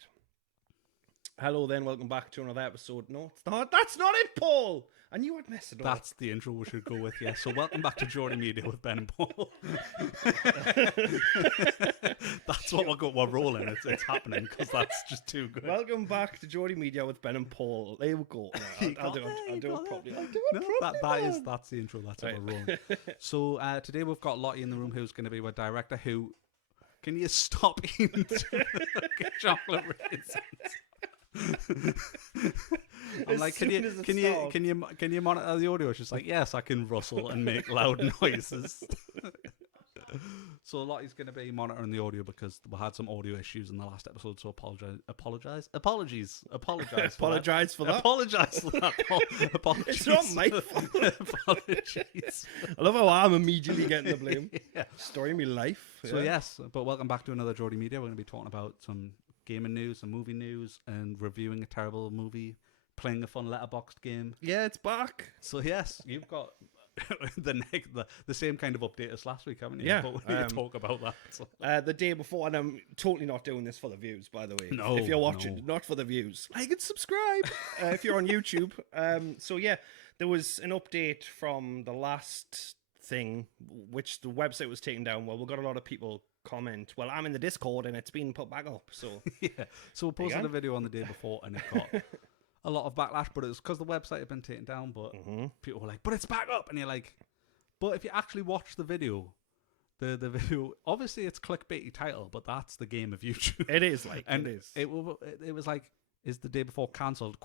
Right. Hello then, welcome back to another episode. No, it's not. That's not it, Paul! I knew I'd mess it up. That's the intro we should go with, yeah. So welcome back to Geordie Media with Ben and Paul. That's what we're rolling. It's happening because that's just too good. Welcome back to Geordie Media with Ben and Paul. There we go. No, I'll do it properly. That's the intro. That's what we're rolling. So today we've got Lottie in the room who's going to be our director who... Can you stop eating chocolate raisins? I'm like, can you monitor the audio? She's like, yes, I can rustle and make loud noises. So Lottie's going to be monitoring the audio because we had some audio issues in the last episode. So apologize for that. Apologize for that. Apologies. It's not my fault. Apologies. I love how I'm immediately getting the blame. Yeah. Story of my life. So yes, but welcome back to another Geordie Media. We're going to be talking about some gaming news, some movie news, and reviewing a terrible movie, playing a fun letterboxed game. Yeah, it's back. So yes, you've got the same kind of update as last week, haven't you? Yeah. But we need to talk about that. So. The day before, and I'm totally not doing this for the views, by the way. No, if you're watching, not for the views. Like and subscribe if you're on YouTube. So yeah, there was an update from the last thing, which the website was taken down. Well, we got a lot of people comment, well, I'm in the Discord and it's been put back up. So yeah, so we posted a video on the day before and it got a lot of backlash, but it was because the website had been taken down. But people were like, but it's back up, and you're like, but if you actually watch the video, the video, obviously it's clickbaity title, but that's the game of YouTube. It is like, and it is. It was like, is the day before cancelled? ?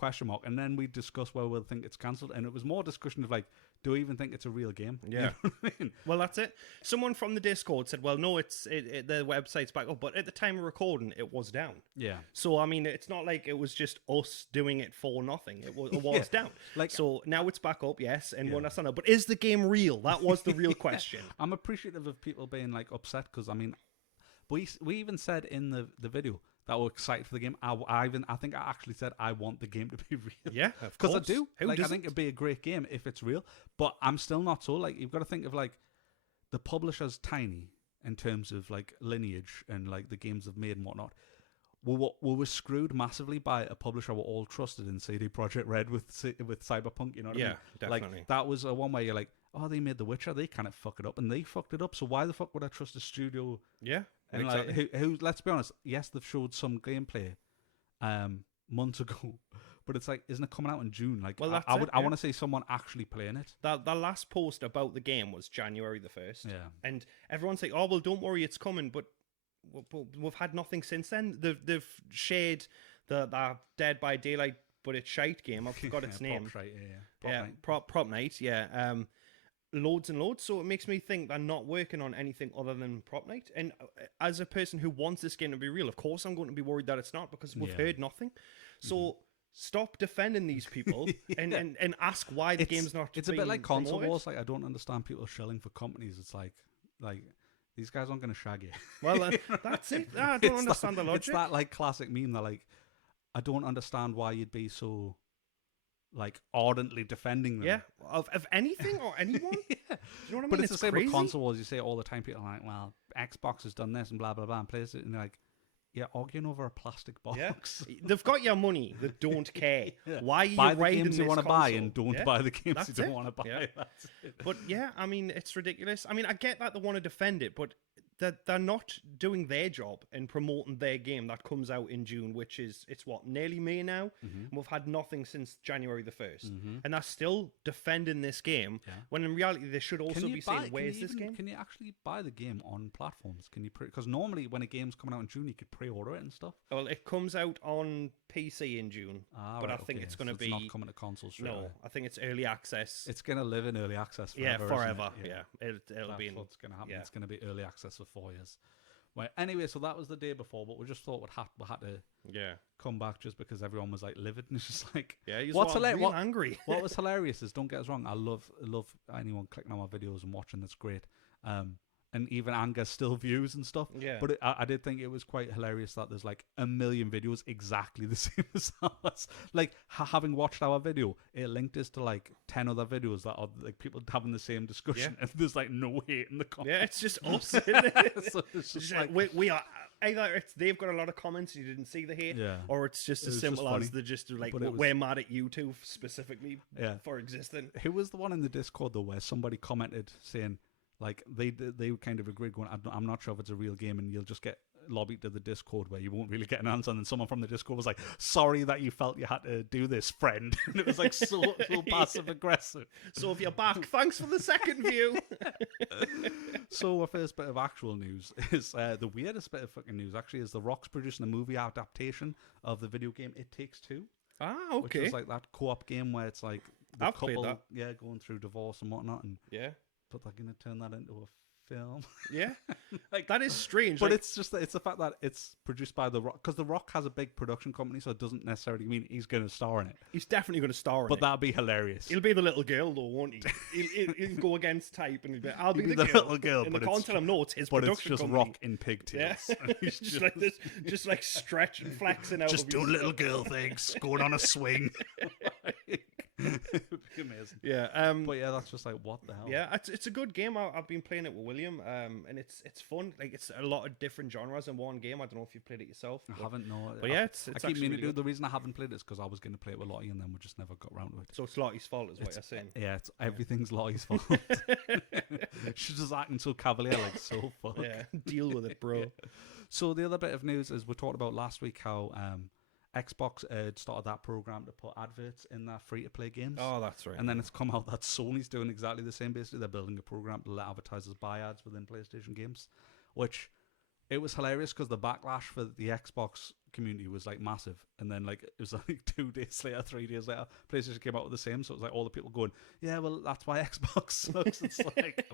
And then we discussed where we'll think it's cancelled, and it was more discussion of like, do we even think it's a real game? Yeah. You know what I mean? Well, that's it. Someone from the Discord said, well, no, the website's back up, but at the time of recording, it was down. Yeah. So, I mean, it's not like it was just us doing it for nothing. It was down. Like, so now it's back up, yes, and we're not saying, but is the game real? That was the real question. I'm appreciative of people being like upset because, I mean, we even said in the video that we're excited for the game. I think I actually said I want the game to be real. Yeah, of because course. I do. Who I doesn't? think it'd be a great game if it's real. But I'm still not so. Like, you've got to think of like the publisher's tiny in terms of like lineage and like the games they've made and whatnot. We were screwed massively by a publisher we're all trusted in, CD Projekt Red with Cyberpunk. You know what I mean? Definitely. Like that was a one where you're like, oh, they made The Witcher. They kind of fuck it up, and they fucked it up. So why the fuck would I trust a studio? Yeah. And exactly. like, who? Let's be honest. Yes, they've showed some gameplay, months ago, but it's like, isn't it coming out in June? Like, well, I want to see someone actually playing it. That last post about the game was January the 1st. Yeah. And everyone's like, oh, well, don't worry, it's coming. But we've had nothing since then. They've shared the Dead by Daylight, but it's shite game. I forgot its name. Prop Night. Yeah. Loads and loads, so it makes me think they're not working on anything other than Prop Night. And as a person who wants this game to be real, of course I'm going to be worried that it's not, because we've heard nothing. So stop defending these people and ask why the game's not. It's a bit like console promoted. wars. Like, I don't understand people shilling for companies. It's like these guys aren't going to shag you. Well, that's it. I don't understand the logic. It's that like classic meme that like, I don't understand why you'd be so like ardently defending them. Yeah, of anything or anyone. Yeah. Do you know what I mean? But it's the same crazy. with console wars. You say all the time, people are like, well, Xbox has done this and blah blah blah, and plays it, and they're like, yeah, arguing over a plastic box. Yeah. They've got your money. They don't care. Yeah. Why are you buy the raiding games you want to buy and don't buy the games That's you don't it. want to buy. Yeah. That's it. But yeah, I mean, it's ridiculous. I mean, I get that they want to defend it, but they're not doing their job in promoting their game that comes out in June, which is, it's what, nearly May now? And we've had nothing since January the 1st. And they're still defending this game, when in reality they should also be saying, where's this game? Can you actually buy the game on platforms? Can you because normally when a game's coming out in June, you could pre-order it and stuff. Well, it comes out on PC in June, but I think it's going to be... It's not coming to consoles straight away. I think it's early access. It's going to live in early access forever. Yeah, forever. Isn't it? Yeah. It'll be... what's going to happen. Yeah. It's going to be early access for 4 years. Right. Anyway, so that was the day before, but we just thought we had to come back just because everyone was like livid, and it's just like, what's hilarious? Angry. What was hilarious is, don't get us wrong, I love anyone clicking on my videos and watching. That's great. And even Angus still views and stuff. Yeah. But I did think it was quite hilarious that there's like a million videos exactly the same as ours. Like, having watched our video, it linked us to like 10 other videos that are like people having the same discussion, and there's like no hate in the comments. Yeah, it's just us. Isn't it? So it's just like, we are either they've got a lot of comments and you didn't see the hate, or it's just as simple as they're just like, we're mad at you two specifically for existing. Who was the one in the Discord though where somebody commented saying like they kind of agreed, going, I'm not sure if it's a real game, and you'll just get lobbied to the Discord where you won't really get an answer, and then someone from the Discord was like, sorry that you felt you had to do this, friend. And it was like so passive aggressive. So if you're back, thanks for the second view. So our first bit of actual news is the weirdest bit of fucking news actually is The Rock's producing a movie adaptation of the video game It Takes Two. Ah, okay. Which is like that co-op game where it's like the I've couple played that. going through divorce and whatnot, and but they're gonna turn that into a film. Yeah, like that is strange. But like, it's just that it's the fact that it's produced by The Rock, because The Rock has a big production company, so it doesn't necessarily mean he's going to star in it. He's definitely going to star in it. But that'd be hilarious. He'll be the little girl though, won't he? He'll go against type and he'll be, I'll be the little girl. And they can't tell him no, it's his but production it's just company. Rock in pigtails. Yeah. He's just like this, just like stretch and flexing out. Just doing little girl things, going on a swing. It would be amazing. Yeah, but yeah, that's just like, what the hell? Yeah, it's a good game. I've been playing it with William, and it's fun. Like, it's a lot of different genres in one game. I don't know if you've played it yourself. I haven't, no. But yeah, it's I keep meaning to do. The reason I haven't played it is because I was going to play it with Lottie, and then we just never got around to it. So it's Lottie's fault, is what you're saying. Yeah, everything's Lottie's fault. She's just acting so cavalier, like, so fuck. Yeah, deal with it, bro. Yeah. So the other bit of news is we talked about last week how Xbox started that program to put adverts in their free-to-play games. Oh, that's right. And then it's come out that Sony's doing exactly the same. Basically, they're building a program to let advertisers buy ads within PlayStation games, which it was hilarious because the backlash for the Xbox community was like massive. And then like it was like 2 days later, 3 days later, PlayStation came out with the same. So it was like all the people going, yeah, well, that's why Xbox sucks. It's like,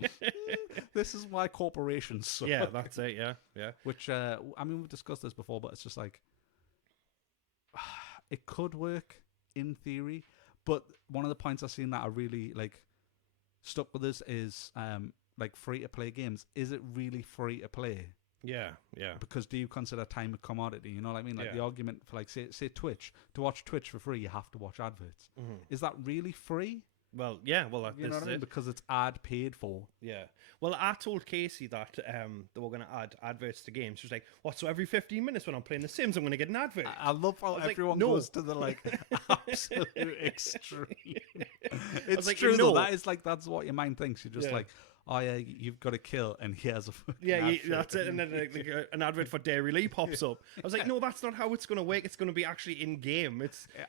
this is why corporations suck. Yeah, that's it. Yeah, yeah. Which, I mean, we've discussed this before, but it's just like, it could work in theory, but one of the points I've seen that are really like stuck with us is like free to play games. Is it really free to play? Yeah, yeah. Because do you consider time a commodity? You know what I mean? Like the argument for like say Twitch, to watch Twitch for free, you have to watch adverts. Mm-hmm. Is that really free? Well, yeah. Well, that's you know what I mean? Because it's ad paid for. Yeah. Well, I told Casey that they were going to add adverts to games. She was like, "What? So every 15 minutes when I'm playing The Sims, I'm going to get an advert?" I love how everyone goes to the like absolute extreme. It's like, true though. That is like that's what your mind thinks. You're just like, oh yeah, you've got to kill, and here's a that's it. And then an advert for Dairy Lee pops up. I was like, no, that's not how it's going to work. It's going to be actually in game.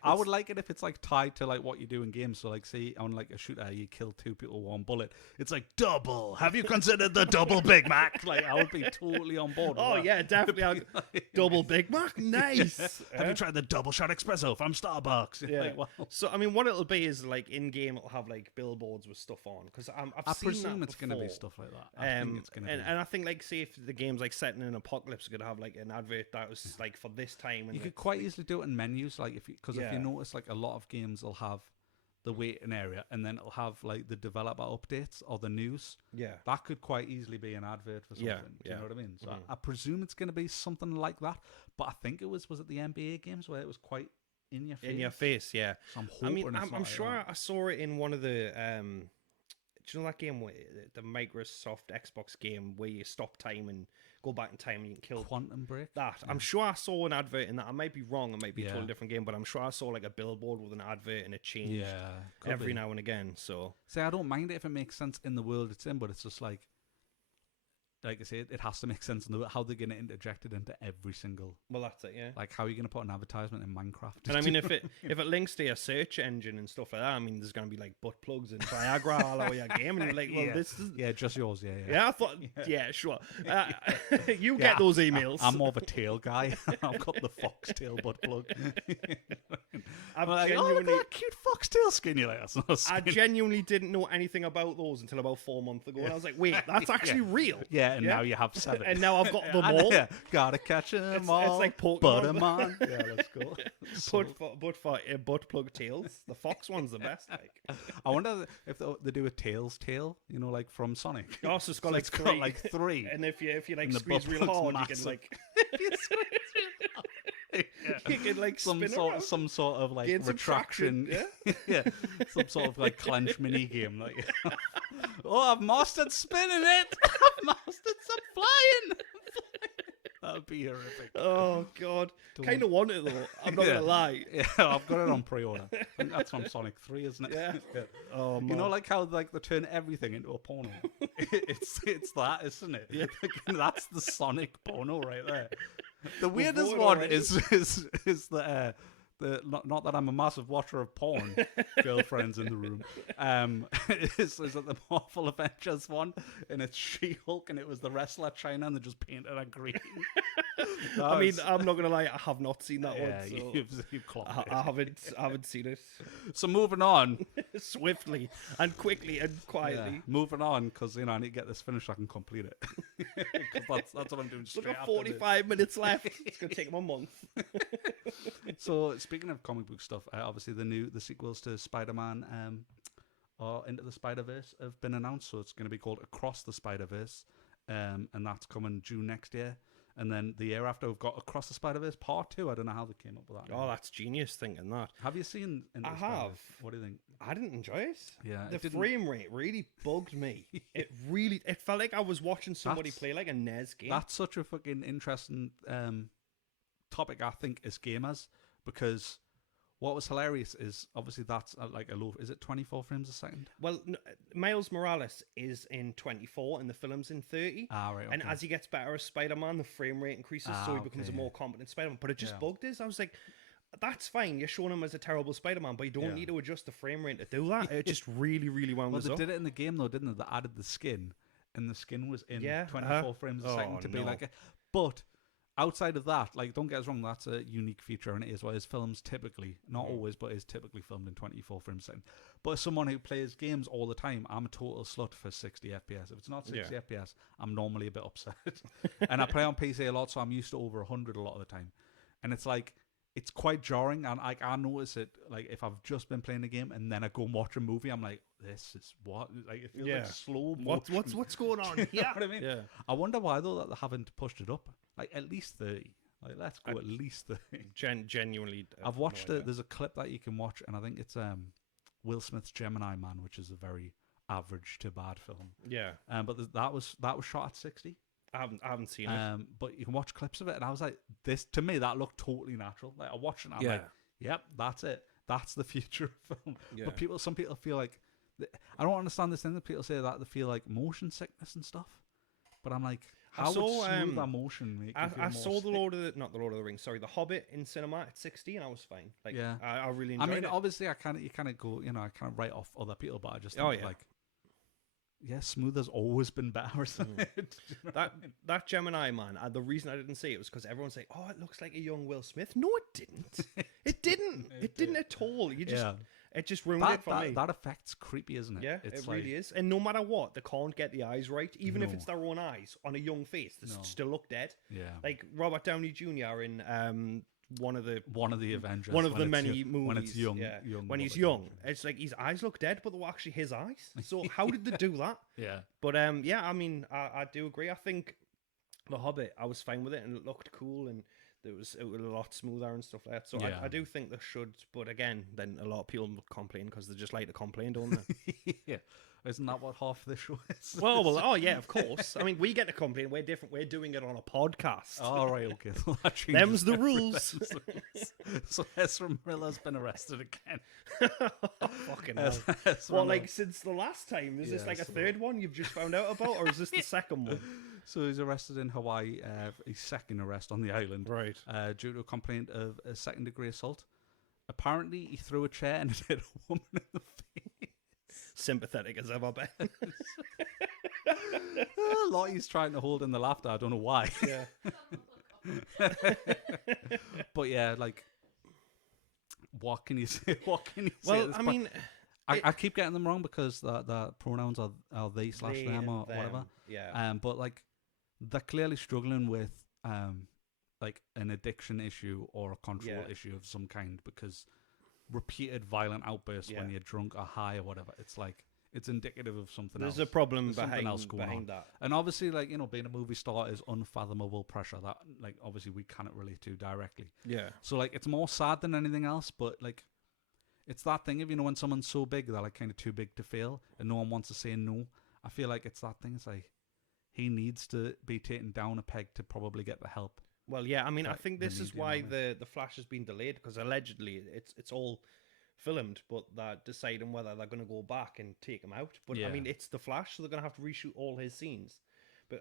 I would like it if it's like tied to like what you do in games. So like, say on like a shooter, you kill 2 people with 1 bullet. It's like double. Have you considered the double Big Mac? Like, I would be totally on board. Oh yeah, definitely. Double Big Mac, nice. Have you tried the double shot espresso from Starbucks? Yeah. Like, well. So I mean, what it'll be is like in game, it'll have like billboards with stuff on because I presume it's going to be stuff like that. I think it's going to be. And I think like say if the game's like set in an apocalypse, it's going to have like an advert that was like for this time. And you could quite easily do it in menus, like if you notice, like a lot of games will have the waiting area, and then it'll have like the developer updates or the news. Yeah, that could quite easily be an advert for something. Yeah, do you know what I mean? So I presume it's going to be something like that. But I think it was it the NBA games where it was quite in your face? In your face, yeah. So I'm sure I saw it in one of the. Do you know that game, the Microsoft Xbox game where you stop time and go back in time and you can kill Quantum Break? That. Yeah. I'm sure I saw an advert in that. I might be wrong. It might be a totally different game, but I'm sure I saw like a billboard with an advert and it changed every now and again. So, see, I don't mind it if it makes sense in the world it's in, but it's just like I say, it has to make sense in how they're going to interject it into every single. Well, that's it, yeah. Like, how are you going to put an advertisement in Minecraft? And I mean, if it links to your search engine and stuff like that, I mean, there's going to be like butt plugs and Viagra all over your game, and you're like, well, this is just yours, Yeah, I thought, sure. You get those emails. I'm more of a tail guy. I've got the foxtail butt plug. I'm like, oh, look at that cute foxtail skin. You're like, that's not a skin. I genuinely didn't know anything about those until about 4 months ago, and I was like, wait, that's actually real. Yeah. And now you have 7. And now I've got them all. Gotta catch them all. It's like Pokemon. Put them on. Yeah, let's go. But for butt plug tails, the fox one's the best. Like, I wonder if they do a tails tail, you know, like from Sonic. Oh, so it's got like 3. And if you like squeeze real hard, you can like. You can like some sort of like retraction. Yeah. Some sort of like clench mini game. Like, oh, I've mastered spinning it. I've mastered some flying. That'd be horrific. Oh God, kind of want it though. I'm not gonna lie. Yeah, I've got it on pre-order. I think that's from Sonic 3, isn't it? Yeah. Oh man. You know, like how like they turn everything into a porno. it's that, isn't it? Yeah. That's the Sonic porno right there. The weirdest one is the not that I'm a massive watcher of porn, girlfriends in the room. Is that the Marvel Avengers one, and it's She-Hulk, and it was the wrestler China, and they just painted her green. I mean, I'm not gonna lie, I have not seen that one. So you've clocked it. I haven't seen it. So moving on, swiftly and quickly and quietly. Yeah, moving on, because I need to get this finished so I can complete it. Because that's what I'm doing. Look at 45 minutes left. It's gonna take them a month. So speaking of comic book stuff, obviously the sequels to Spider-Man or Into the Spiderverse have been announced. So it's going to be called Across the Spiderverse, and that's coming June next year. And then the year after, we've got Across the Spider-Verse Part 2. I don't know how they came up with that. Oh, that's genius thinking that. Have you seen Into the I have. Spider-Verse? What do you think? I didn't enjoy it. Yeah, the frame rate really bugged me. It felt like I was watching somebody play like a NES game. That's such a fucking interesting topic, I think, as gamers, because what was hilarious is obviously that's like a low. Is it 24 frames a second? Well, Miles Morales is in 24 and the film's in 30. Ah, right. Okay. And as he gets better as Spider-Man, the frame rate increases, so he becomes a more competent Spider-Man. But it just bugged us. I was like, that's fine. You're showing him as a terrible Spider-Man, but you don't need to adjust the frame rate to do that. It just really, really wound us up. Well, they did it in the game though, didn't they? They added the skin, and the skin was in 24 frames a second to be like it. But outside of that, like, don't get us wrong, that's a unique feature, and it is what his films typically, not always, but is typically filmed in 24 frames a second. But as someone who plays games all the time, I'm a total slut for 60 FPS. If it's not 60 FPS, I'm normally a bit upset. And I play on PC a lot, so I'm used to over 100 a lot of the time. And it's like, it's quite jarring, and like I notice it, like if I've just been playing a game and then I go and watch a movie, I'm like, this is what? Like it feels like slow motion. What's going on? You know what I mean? Yeah. I wonder why though that they haven't pushed it up. Like at least 30. Like let's go at least 30. Genuinely, I've watched it. There's a clip that you can watch, and I think it's Will Smith's Gemini Man, which is a very average to bad film. Yeah. But that was shot at 60. I haven't seen it. But you can watch clips of it, and I was like, this to me that looked totally natural. Like I watched it, and I'm like, yep, that's it. That's the future of film. Yeah. But some people feel like, I don't understand this thing that people say that they feel like motion sickness and stuff. But I'm like, how would smooth that motion make you feel I more saw not the Lord of the Rings, sorry, The Hobbit in cinema at 60, and I was fine. Like, yeah, I really enjoyed it. I mean, obviously, you kind of go, I kind of write off other people, but I just think like, smooth has always been better. That Gemini Man, the reason I didn't see it was because everyone's like, oh, it looks like a young Will Smith. No, it didn't. It didn't. It didn't at all. It just ruined it for me. That effect's creepy, isn't it? Yeah, it really is. And no matter what, they can't get the eyes right. Even if it's their own eyes on a young face, they still look dead. Yeah. Like Robert Downey Jr. in one of the Avengers, one of the many movies when it's young, when he's young, it's like his eyes look dead, but they were actually his eyes. So how did they do that? But I mean, I do agree. I think The Hobbit, I was fine with it, and it looked cool, and it was a lot smoother and stuff like that. So I do think they should, but again, then a lot of people complain because they just like to complain, don't they? Yeah. Isn't that what half the show is? Well, oh yeah, of course. I mean, we get to complain. We're different. We're doing it on a podcast. Oh, right, okay. Them's the rules. So Ezra Miller's been arrested again. Fucking hell. Well, like since the last time? Is this like a third one you've just found out about, or is this the second one? So he's arrested in Hawaii. His second arrest on the island, right? Due to a complaint of a second-degree assault. Apparently, he threw a chair and it hit a woman in the face. Sympathetic as ever been. A lot he's trying to hold in the laughter. I don't know why. Yeah. But yeah, like, what can you say? What can you say? Well, I mean, I keep getting them wrong because the pronouns are they/them or whatever. Yeah. But like, they're clearly struggling with like an addiction issue or a control issue of some kind, because repeated violent outbursts when you're drunk or high or whatever, it's like it's indicative of something else. There's a problem There's behind that. And obviously, like, being a movie star is unfathomable pressure that, like, obviously we cannot relate to directly. Yeah. So like, it's more sad than anything else, but like, it's that thing of, when someone's so big, they're like kind of too big to fail and no one wants to say no. I feel like it's that thing. It's like, he needs to be taken down a peg to probably get the help. Well, yeah, I mean, I Like, think the this is medium why of it. the Flash has been delayed, because allegedly it's all filmed, but they're deciding whether they're going to go back and take him out. But I Yeah. mean, it's the Flash, so they're going to have to reshoot all his scenes. But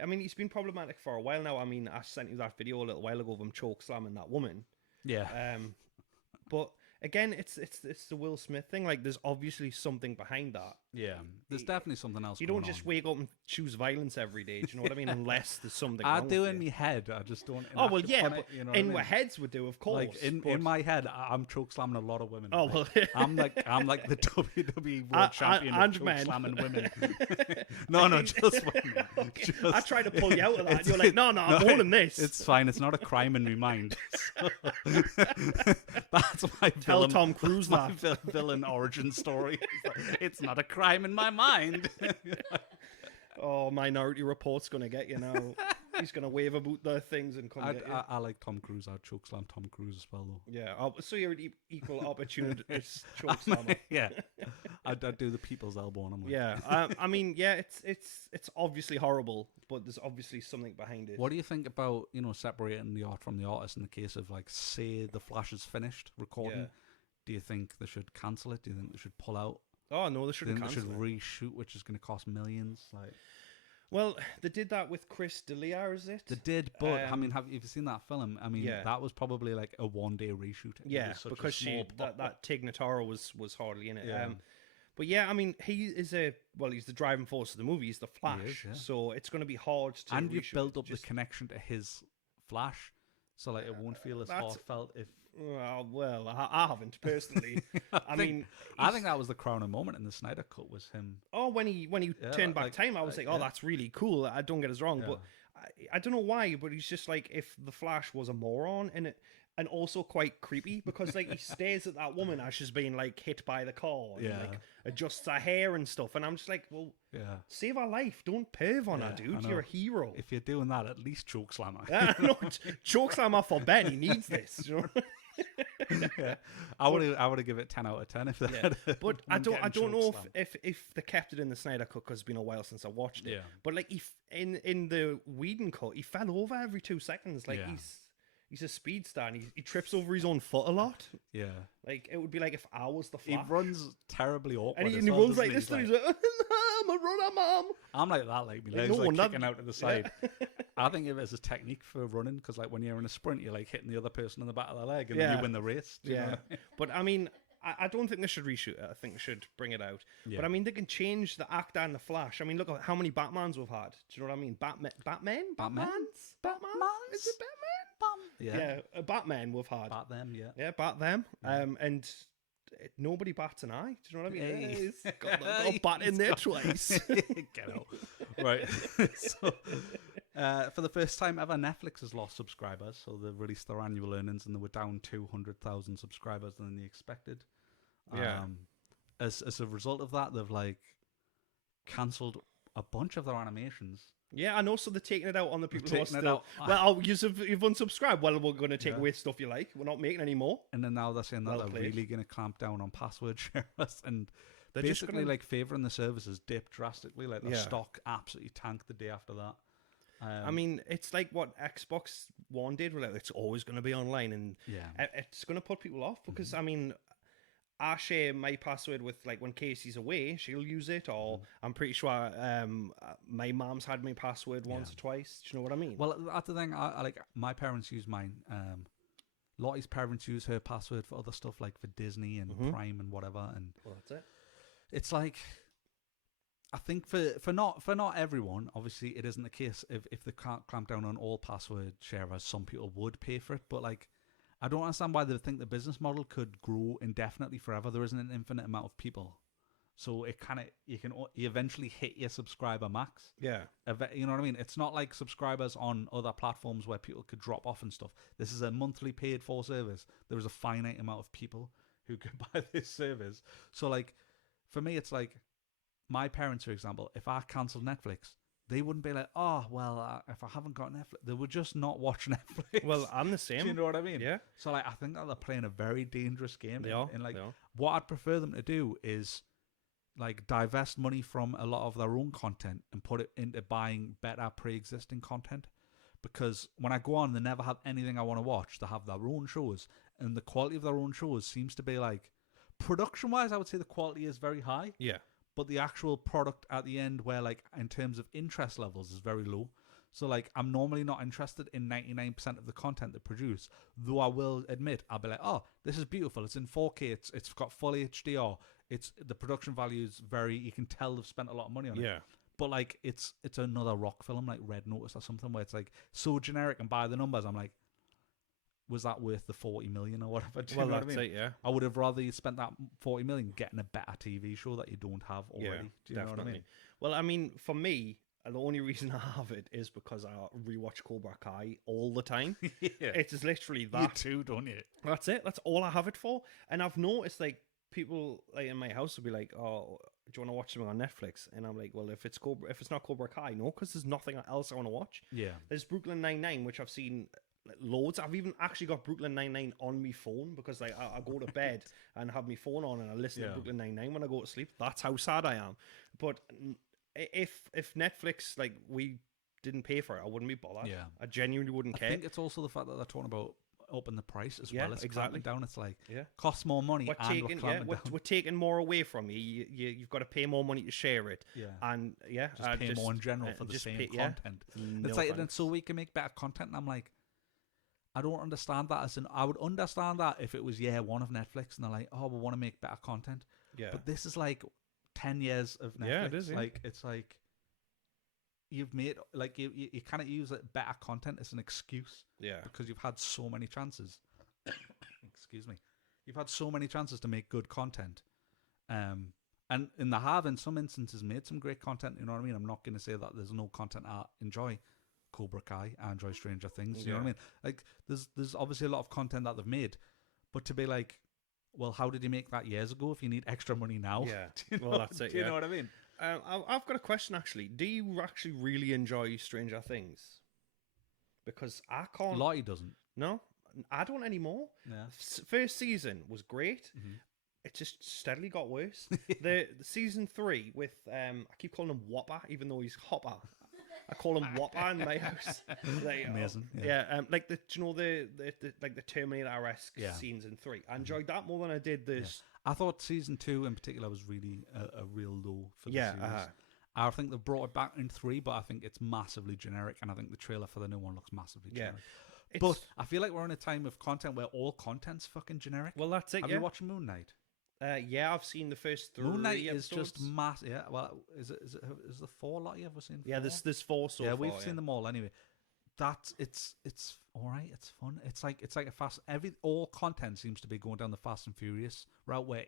I mean, he's been problematic for a while now. I mean, I sent you that video a little while ago of him choke slamming that woman. Yeah. But again, it's the Will Smith thing. Like, there's obviously something behind that. Yeah. There's definitely something else You going don't just on. wake up and choose violence every day. Do you know what I mean? Unless there's something I wrong do with in you. my head. I just don't. Oh, well, enact yeah, upon but it, you know what I in mean? our heads we do, of course. Like in my head, I'm choke slamming a lot of women. Oh, like, well. I'm like the WWE World Champion of and choke men. slamming women. no, just women. I tried to pull you out of that. And you're like, no, I'm more than this. It's fine. It's not a crime in my mind. So, that's my Tell villain. Tom Cruise that's my that. villain origin story. It's not a crime in my mind. Oh, Minority Report's going to get you now. He's going to wave about their things and come get you. I like Tom Cruise. I'd choke slam Tom Cruise as well, though. Yeah, so you're an equal opportunity choke slammer. Yeah, I'd do the people's elbow on him. Like. Yeah, I mean, yeah, it's obviously horrible, but there's obviously something behind it. What do you think about, separating the art from the artist in the case of, like, say the Flash is finished recording? Yeah. Do you think they should cancel it? Do you think they should pull out? Oh no, they Do you shouldn't think they cancel should it. reshoot, which is going to cost millions? Like, Well, they did that with Chris D'Elia, is it? they did, but I mean, Um, have you seen that film? I mean, yeah. that was probably like a one-day reshoot. It Yeah, was such a because small part. that Tig Notaro was hardly in it. Yeah. But yeah, I mean, he's the driving force of the movie. He's the Flash, yeah. so it's going to be hard to. And you've reshoot built it. up the connection to his Flash, so like it won't feel as that's- heartfelt if. Well, I haven't personally. I mean, I think that was the crowning moment in the Snyder Cut was him. oh, when he Yeah, turned back like- time, I was like, oh, yeah. that's really cool. I don't get us wrong, Yeah. but I don't know why, but he's just like, if the Flash was a moron and also quite creepy, because like he stares at that woman as she's being like hit by the car and Yeah. like adjusts her hair and stuff, and I'm just like, well, Yeah. save her life, don't perv on her, Yeah, dude. I You're a know. hero. If you're doing that, at least choke slam her. Yeah, no, choke slam her for Ben. He needs this. You know? Yeah. I would give it 10 out of 10 if they Yeah. had a But I woman don't getting know choke if they kept it in the Snyder cut, because it's been a while since I watched it. Yeah. But like in the Whedon cut, he fell over every 2 seconds. Like Yeah. he's a speedster and he trips over his own foot a lot. Yeah. Like it would be like if I was the He Flash. runs terribly awkward. and he as well, runs doesn't like he? this. And He's he's like, I'm a runner, mom. I'm like that, like my Like, legs no like one, that- kicking out to the side. I think of it as a technique for running, because like when you're in a sprint, you're like hitting the other person on the back of the leg, and then Yeah. you win the race. Do you know Yeah, what I mean? but I mean, I don't think they should reshoot it. I think they should bring it out. Yeah. But I mean, they can change the actor and the Flash. I mean, look at how many Batmans we've had. Do you know what I mean? Batman? Batmans? Batman? Is it Batman? Yeah. Yeah, a Batman we've had. Bat them, yeah. Yeah, bat them. And nobody bats an eye. Do you know what I mean? Hey. He's got a bat in there twice. Get out. Right. So, for the first time ever, Netflix has lost subscribers. So they've released their annual earnings, and they were down 200,000 subscribers than they expected. Yeah. As a result of that, they've like cancelled a bunch of their animations. Yeah, I know. So they're taking it out on the people who are taking it still. out. Well, you've unsubscribed. Well, we're going to take Yeah. away stuff you like. We're not making any more. And then now they're saying that Well they're played. really going to clamp down on password sharers, and They're just basically gonna- like favouring the services dipped drastically. Like their Yeah. stock absolutely tanked the day after that. I mean, it's like what Xbox One did. Like, it's always going to be online, and Yeah. it's going to put people off because Mm-hmm. I mean, I share my password with like when Casey's away, she'll use it, or Mm-hmm. I'm pretty sure my mom's had my password once or twice. Do you know what I mean? Well, that's the thing. I like my parents use mine. Lottie's parents use her password for other stuff like for Disney and Mhm. Prime and whatever. And Well, that's it. it's like, I think for not everyone, obviously it isn't the case. If they can't clamp down on all password sharers, some people would pay for it. But like, I don't understand why they think the business model could grow indefinitely forever. There isn't an infinite amount of people, so it kind of you eventually hit your subscriber max. Yeah. You know what I mean? It's not like subscribers on other platforms where people could drop off and stuff. This is a monthly paid for service. There is a finite amount of people who could buy this service. So like, for me, it's like my parents, for example, if I cancelled Netflix, they wouldn't be like, oh, well, if I haven't got Netflix, they would just not watch Netflix. Well, I'm the same. Do you know what I mean? Yeah. So like, I think that they're playing a very dangerous game. They are. And like, They are. what I'd prefer them to do is like divest money from a lot of their own content and put it into buying better pre-existing content. Because when I go on, they never have anything I want to watch. They have their own shows, and the quality of their own shows seems to be like, production-wise, I would say the quality is very high. Yeah. But the actual product at the end, where like in terms of interest levels, is very low. So like I'm normally not interested in 99% of the content they produce, though I will admit I'll be like, oh, this is beautiful. It's in 4K. It's got full HDR. It's the production value is very. You can tell they've spent a lot of money on it. Yeah. But like it's another rock film like Red Notice or something where it's like so generic and by the numbers. I'm like, was that worth the 40 million or whatever? Do you know what I mean? It, yeah. I would have rather you spent that 40 million getting a better TV show that you don't have already. Yeah, Do you definitely. know what I mean? Well, I mean, for me, the only reason I have it is because I rewatch Cobra Kai all the time. Yeah. It is literally that. You too, don't you? That's it. That's all I have it for. And I've noticed like people like in my house will be like, "Oh, do you want to watch something on Netflix?" And I'm like, "Well, if it's not Cobra Kai, no, because there's nothing else I want to watch." Yeah. There's Brooklyn Nine-Nine, which I've seen loads. I've even actually got Brooklyn Nine-Nine on my phone because like I go to bed and have my phone on and I listen to Brooklyn Nine-Nine when I go to sleep. That's how sad I am. But if Netflix, like, we didn't pay for it, I wouldn't be bothered. Yeah. I genuinely wouldn't care. I think it's also the fact that they're talking about upping the price as well. It's exactly. down. It's like Yeah. costs more money We're and taking, we're clamping down. we're taking more away from you. You've got to pay more money to share it. Yeah. And just pay more in general for the same content. It's like, and so we can make better content. And I'm like, I don't understand that. As in, I would understand that if it was year one of Netflix and they're like, oh, we want to make better content. Yeah. But this is like 10 years of Netflix. Yeah, it is. Yeah. Like, it's like you've made, like, you kind of use better content as an excuse. Yeah. Because you've had so many chances. Excuse me. You've had so many chances to make good content. And they have, in some instances, made some great content. You know what I mean? I'm not going to say that there's no content I enjoy. Cobra Kai, I enjoy Stranger Things. You know what I mean? Like, there's obviously a lot of content that they've made. But to be like, well, how did you make that years ago if you need extra money now? Yeah. Well, that's it. Do you know what I mean? I've got a question, actually. Do you actually really enjoy Stranger Things? Because I can't. Lottie doesn't. No, I don't anymore. Yeah. First season was great. Mm-hmm. It just steadily got worse. the season 3 with I keep calling him Whopper, even though he's Hopper. I call him Whopper in my house. Like, amazing. Like the like the Terminator-esque scenes in 3. I enjoyed that more than I did this. Yeah. I thought season 2 in particular was really a real low for the series. I think they've brought it back in 3, but I think it's massively generic, and I think the trailer for the new one looks massively generic. But I feel like we're in a time of content where all content's fucking generic. Well, that's it. Have you watched Moon Knight? Yeah, I've seen the first 3 Moon Knight episodes. is just mass. Yeah, well, is the 4 lot you ever seen? 4? Yeah, there's 4 so far. Yeah, we've seen them all anyway. It's all right. It's fun. It's like a fast. All content seems to be going down the Fast and Furious route where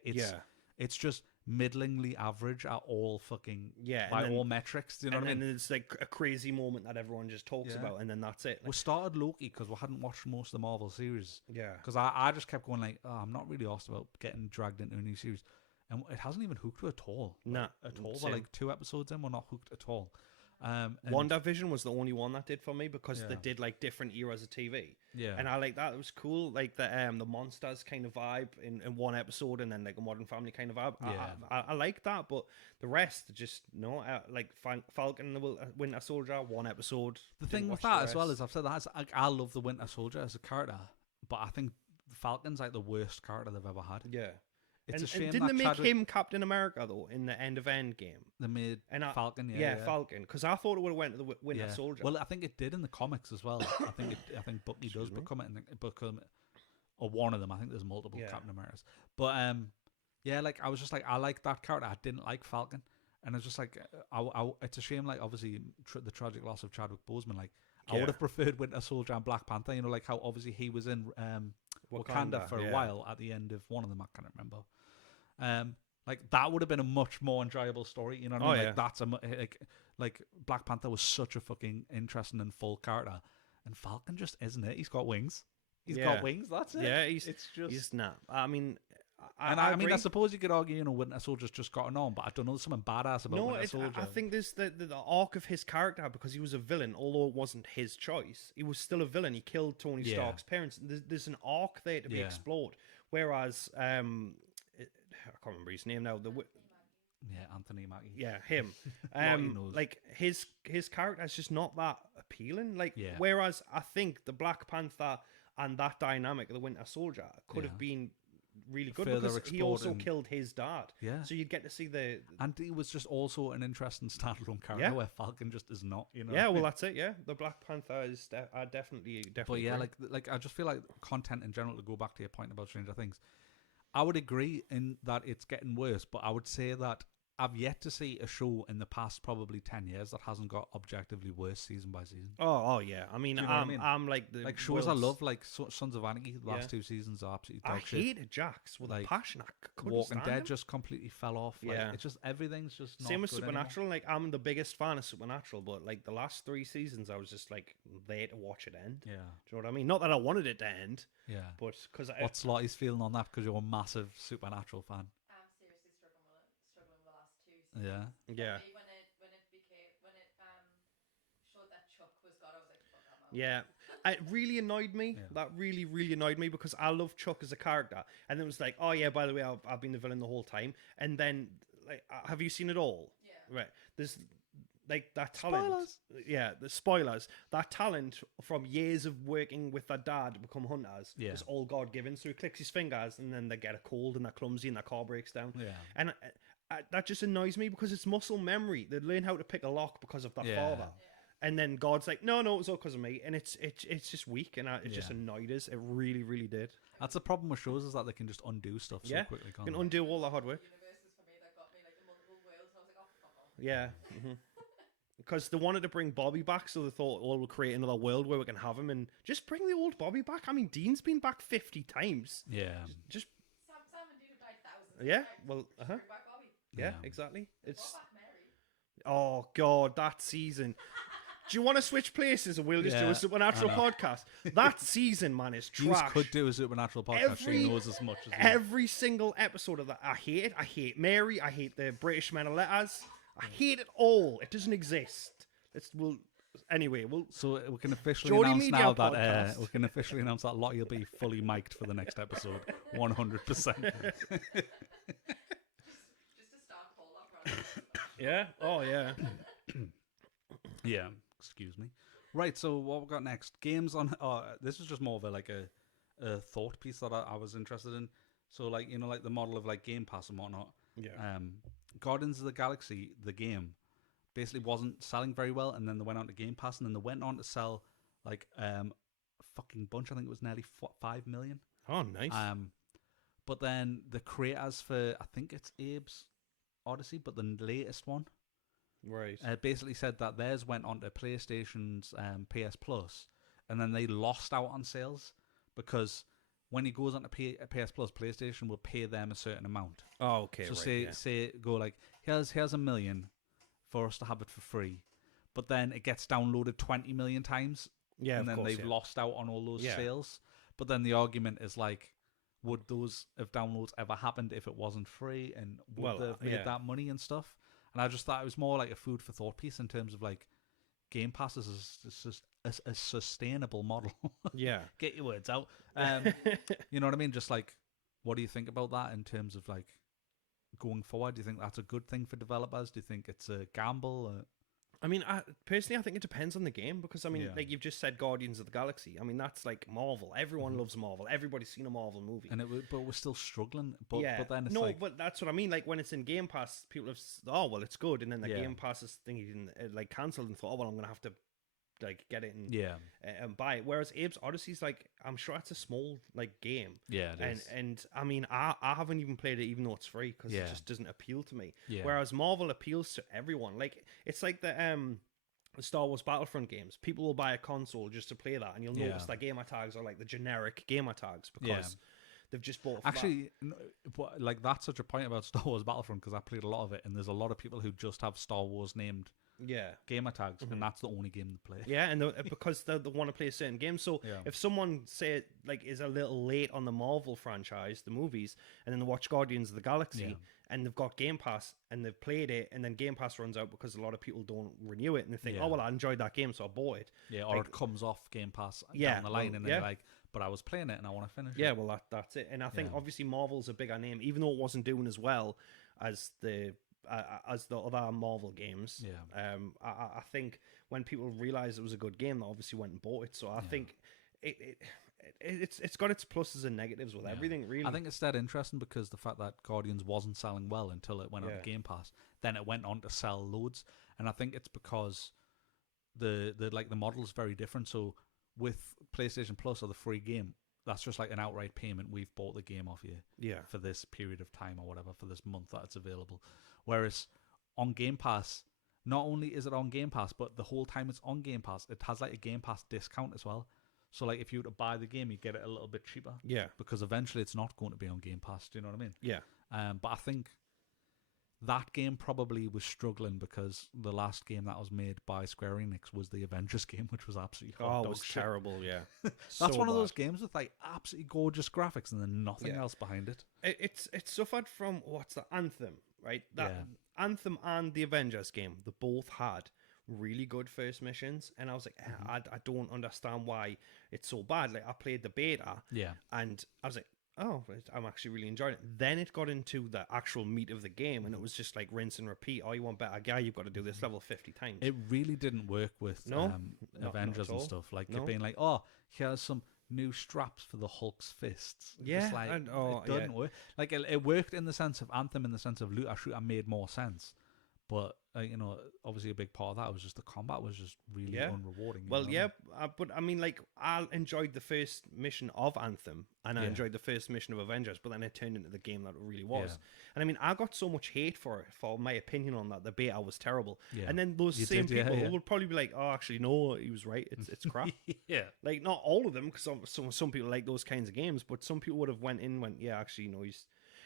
it's just middlingly average at all fucking by all metrics. Do you know what I mean? And it's like a crazy moment that everyone just talks about, and then that's it. Like, we started Loki because we hadn't watched most of the Marvel series. Yeah, because I just kept going like, oh, I'm not really asked about getting dragged into a new series, and it hasn't even hooked at all. Nah, at all. We're like 2 episodes in, we're not hooked at all. WandaVision was the only one that did for me because they did like different eras of TV. Yeah, and I like that. It was cool, like the monsters kind of vibe in one episode, and then like a Modern Family kind of vibe. Yeah, I like that, but the rest just like Falcon and the Winter Soldier, 1 episode. The thing with that as well is I've said that I love the Winter Soldier as a character, but I think Falcon's like the worst character they've ever had. Yeah. It's a shame. And didn't they make him Captain America though in the end of Endgame? They made Falcon, Falcon. Because I thought it would have went to the Winter Soldier. Well, I think it did in the comics as well. I think Bucky does become or one of them. I think there's multiple Captain Americas. But like I was just like I like that character. I didn't like Falcon, and it's just like it's a shame. Like obviously the tragic loss of Chadwick Boseman. Like I would have preferred Winter Soldier and Black Panther. You know, like how obviously he was in Wakanda for a while at the end of one of them. I can't remember. Like that would have been a much more enjoyable story. You know what I mean? Like that's like Black Panther was such a fucking interesting and full character, and Falcon just isn't it. He's got wings. He's got wings. That's it. Yeah, he's not. I mean. I mean, I suppose you could argue, Winter Soldier's just gotten on, but I don't know, there's something badass about Winter Soldier. I think there's the arc of his character, because he was a villain, although it wasn't his choice. He was still a villain. He killed Tony Stark's parents. There's an arc there to be explored. Whereas, I can't remember his name now. Yeah, Anthony Mackie. Yeah, him. Like his character is just not that appealing. Like, whereas I think the Black Panther and that dynamic of the Winter Soldier could have been really good because he also killed his dad. Yeah. So you'd get to see and he was just also an interesting standalone character where Falcon just is not. You know. Yeah, well, that's it. Yeah, the Black Panther is definitely. But yeah, great. like I just feel like content in general. To go back to your point about Stranger Things, I would agree in that it's getting worse. But I would say that I've yet to see a show in the past probably 10 years that hasn't got objectively worse season by season. Oh yeah. I mean, I'm like the shows I love, like Sons of Anarchy. The last 2 seasons are absolutely dog shit. I hated Jax with a passion. I couldn't Walking stand Dead him. just completely fell off. Like, it's just everything's just not same with good Supernatural. anymore. Like I'm the biggest fan of Supernatural, but like the last 3 seasons, I was just like there to watch it end. Yeah. Do you know what I mean? Not that I wanted it to end. Yeah. But because what's Lottie's feeling on that? Because you're a massive Supernatural fan. I'm seriously struggling with the last 2 seasons. Yeah. Yeah. When it showed that Chuck was God, I was like, fuck that man. Yeah. It really annoyed me. Yeah. That really, really annoyed me because I love Chuck as a character. And it was like, oh yeah, by the way, I've been the villain the whole time. And then, like, have you seen it all? Yeah. Right. There's like that talent. Spoilers. Yeah, the spoilers. That talent from years of working with their dad to become hunters is all God given. So he clicks his fingers and then they get a cold and they're clumsy and their car breaks down. Yeah. And that just annoys me because it's muscle memory. They learn how to pick a lock because of their father. And then God's like, no, it was all because of me. And it's just weak, and it just annoyed us. It really, really did. That's the problem with shows, is that they can just undo stuff so quickly. Can't they? Can undo all the hard work. Universes for me that got me like the multiple worlds, and I was like, oh, fuck off. Yeah. Because they wanted to bring Bobby back, so they thought, oh, we'll create another world where we can have him, and just bring the old Bobby back. I mean, Dean's been back 50 times. Yeah. Just Sam and Dean have died thousands. Yeah. Of times. Well. Bring back Bobby. Yeah. Exactly. It's. Brought back Mary. Oh God, that season. Do you want to switch places and we'll just do a Supernatural podcast? That season, man, is trash. You could do a Supernatural podcast. She knows as much as every single episode of that. I hate it. I hate Mary. I hate the British Men of Letters. I hate it all. It doesn't exist. So we can officially Geordie announce Media now that podcast. we can officially announce that Lottie will be fully mic'd for the next episode, 100%. Just to start Paul up right. Yeah. Oh yeah. Yeah. Excuse me. Right. So what we got next? Games on. This is just more of a thought piece that I was interested in. So like like the model of like Game Pass and whatnot. Yeah. Guardians of the Galaxy, the game, basically wasn't selling very well, and then they went on to Game Pass, and then they went on to sell like a fucking bunch. I think it was nearly 5 million. Oh, nice. But then the creators for, I think it's Abe's Odyssey, but the latest one, right, basically said that theirs went onto PlayStation's PS Plus, and then they lost out on sales because when he goes onto PS Plus, PlayStation will pay them a certain amount. Oh, okay. So right, say go like, here's $1 million for us to have it for free, but then it gets downloaded 20 million times. Yeah, and then they've lost out on all those sales. But then the argument is like, would those have downloads ever happened if it wasn't free, and would they have made that money and stuff? And I just thought it was more like a food for thought piece in terms of like Game Pass is just a sustainable model. Yeah, get your words out. You know what I mean? Just like, what do you think about that in terms of like going forward? Do you think that's a good thing for developers? Do you think it's a gamble? I mean, personally, I think it depends on the game because, I mean, like you've just said, Guardians of the Galaxy. I mean, that's like Marvel. Everyone loves Marvel. Everybody's seen a Marvel movie. But we're still struggling. But then it's but that's what I mean. Like when it's in Game Pass, people have, well, it's good. And then the Game Pass is thinking, like cancelled and thought, oh, well, I'm going to have to like get it and buy it. Whereas Abe's Odyssey's like, I'm sure it's a small like game. Yeah, it is. And I mean, I haven't even played it even though it's free because it just doesn't appeal to me. Yeah. Whereas Marvel appeals to everyone. Like it's like the Star Wars Battlefront games. People will buy a console just to play that, and you'll notice that gamer tags are like the generic gamer tags because they've just bought. Actually, like that's such a point about Star Wars Battlefront because I played a lot of it, and there's a lot of people who just have Star Wars named gamer tags, and that's the only game they play. Yeah, and because they want to play a certain game. So if someone say like is a little late on the Marvel franchise, the movies, and then they watch Guardians of the Galaxy, and they've got Game Pass and they've played it, and then Game Pass runs out because a lot of people don't renew it, and they think, oh well, I enjoyed that game, so I bought it. Yeah, or like, it comes off Game Pass down the line, and they're like, but I was playing it and I want to finish it. Yeah, well that's it. And I think obviously Marvel's a bigger name, even though it wasn't doing as well as the as the other Marvel games. Yeah. I think when people realized it was a good game, they obviously went and bought it. So I think it's got its pluses and negatives with everything, really. I think it's that interesting because the fact that Guardians wasn't selling well until it went on to Game Pass, then it went on to sell loads, and I think it's because the model is very different. So with PlayStation Plus or the free game, that's just like an outright payment. We've bought the game off you for this period of time or whatever, for this month that it's available. Whereas on Game Pass, not only is it on Game Pass, but the whole time it's on Game Pass, it has like a Game Pass discount as well. So like if you were to buy the game, you get it a little bit cheaper. Yeah. Because eventually it's not going to be on Game Pass. Do you know what I mean? Yeah. But I think that game probably was struggling because the last game that was made by Square Enix was the Avengers game, which was absolutely it was terrible. Yeah. That's one of those games with like absolutely gorgeous graphics and then nothing else behind it. It suffered from what's the Anthem, right? Anthem and the Avengers game, they both had really good first missions, and I was like, I don't understand why it's so bad. Like I played the beta, and I was like, oh, I'm actually really enjoying it. Then it got into the actual meat of the game, and it was just like rinse and repeat. Oh, you want better guy, you've got to do this level 50 times. It really didn't work with Avengers and stuff. Like it being like, oh, here's some new straps for the Hulk's fists. Just like, it doesn't work. Like it worked in the sense of Anthem, in the sense of looter shooter made more sense. But obviously a big part of that was just the combat was just really unrewarding. Well, but I mean, like I enjoyed the first mission of Anthem, and I enjoyed the first mission of Avengers, but then it turned into the game that it really was. Yeah. And I mean, I got so much hate for it, for my opinion on that. The beta was terrible, and then those people would probably be like, "Oh, actually, no, he was right. It's crap." Like not all of them, because some people like those kinds of games, but some people would have went, "Yeah, actually, no,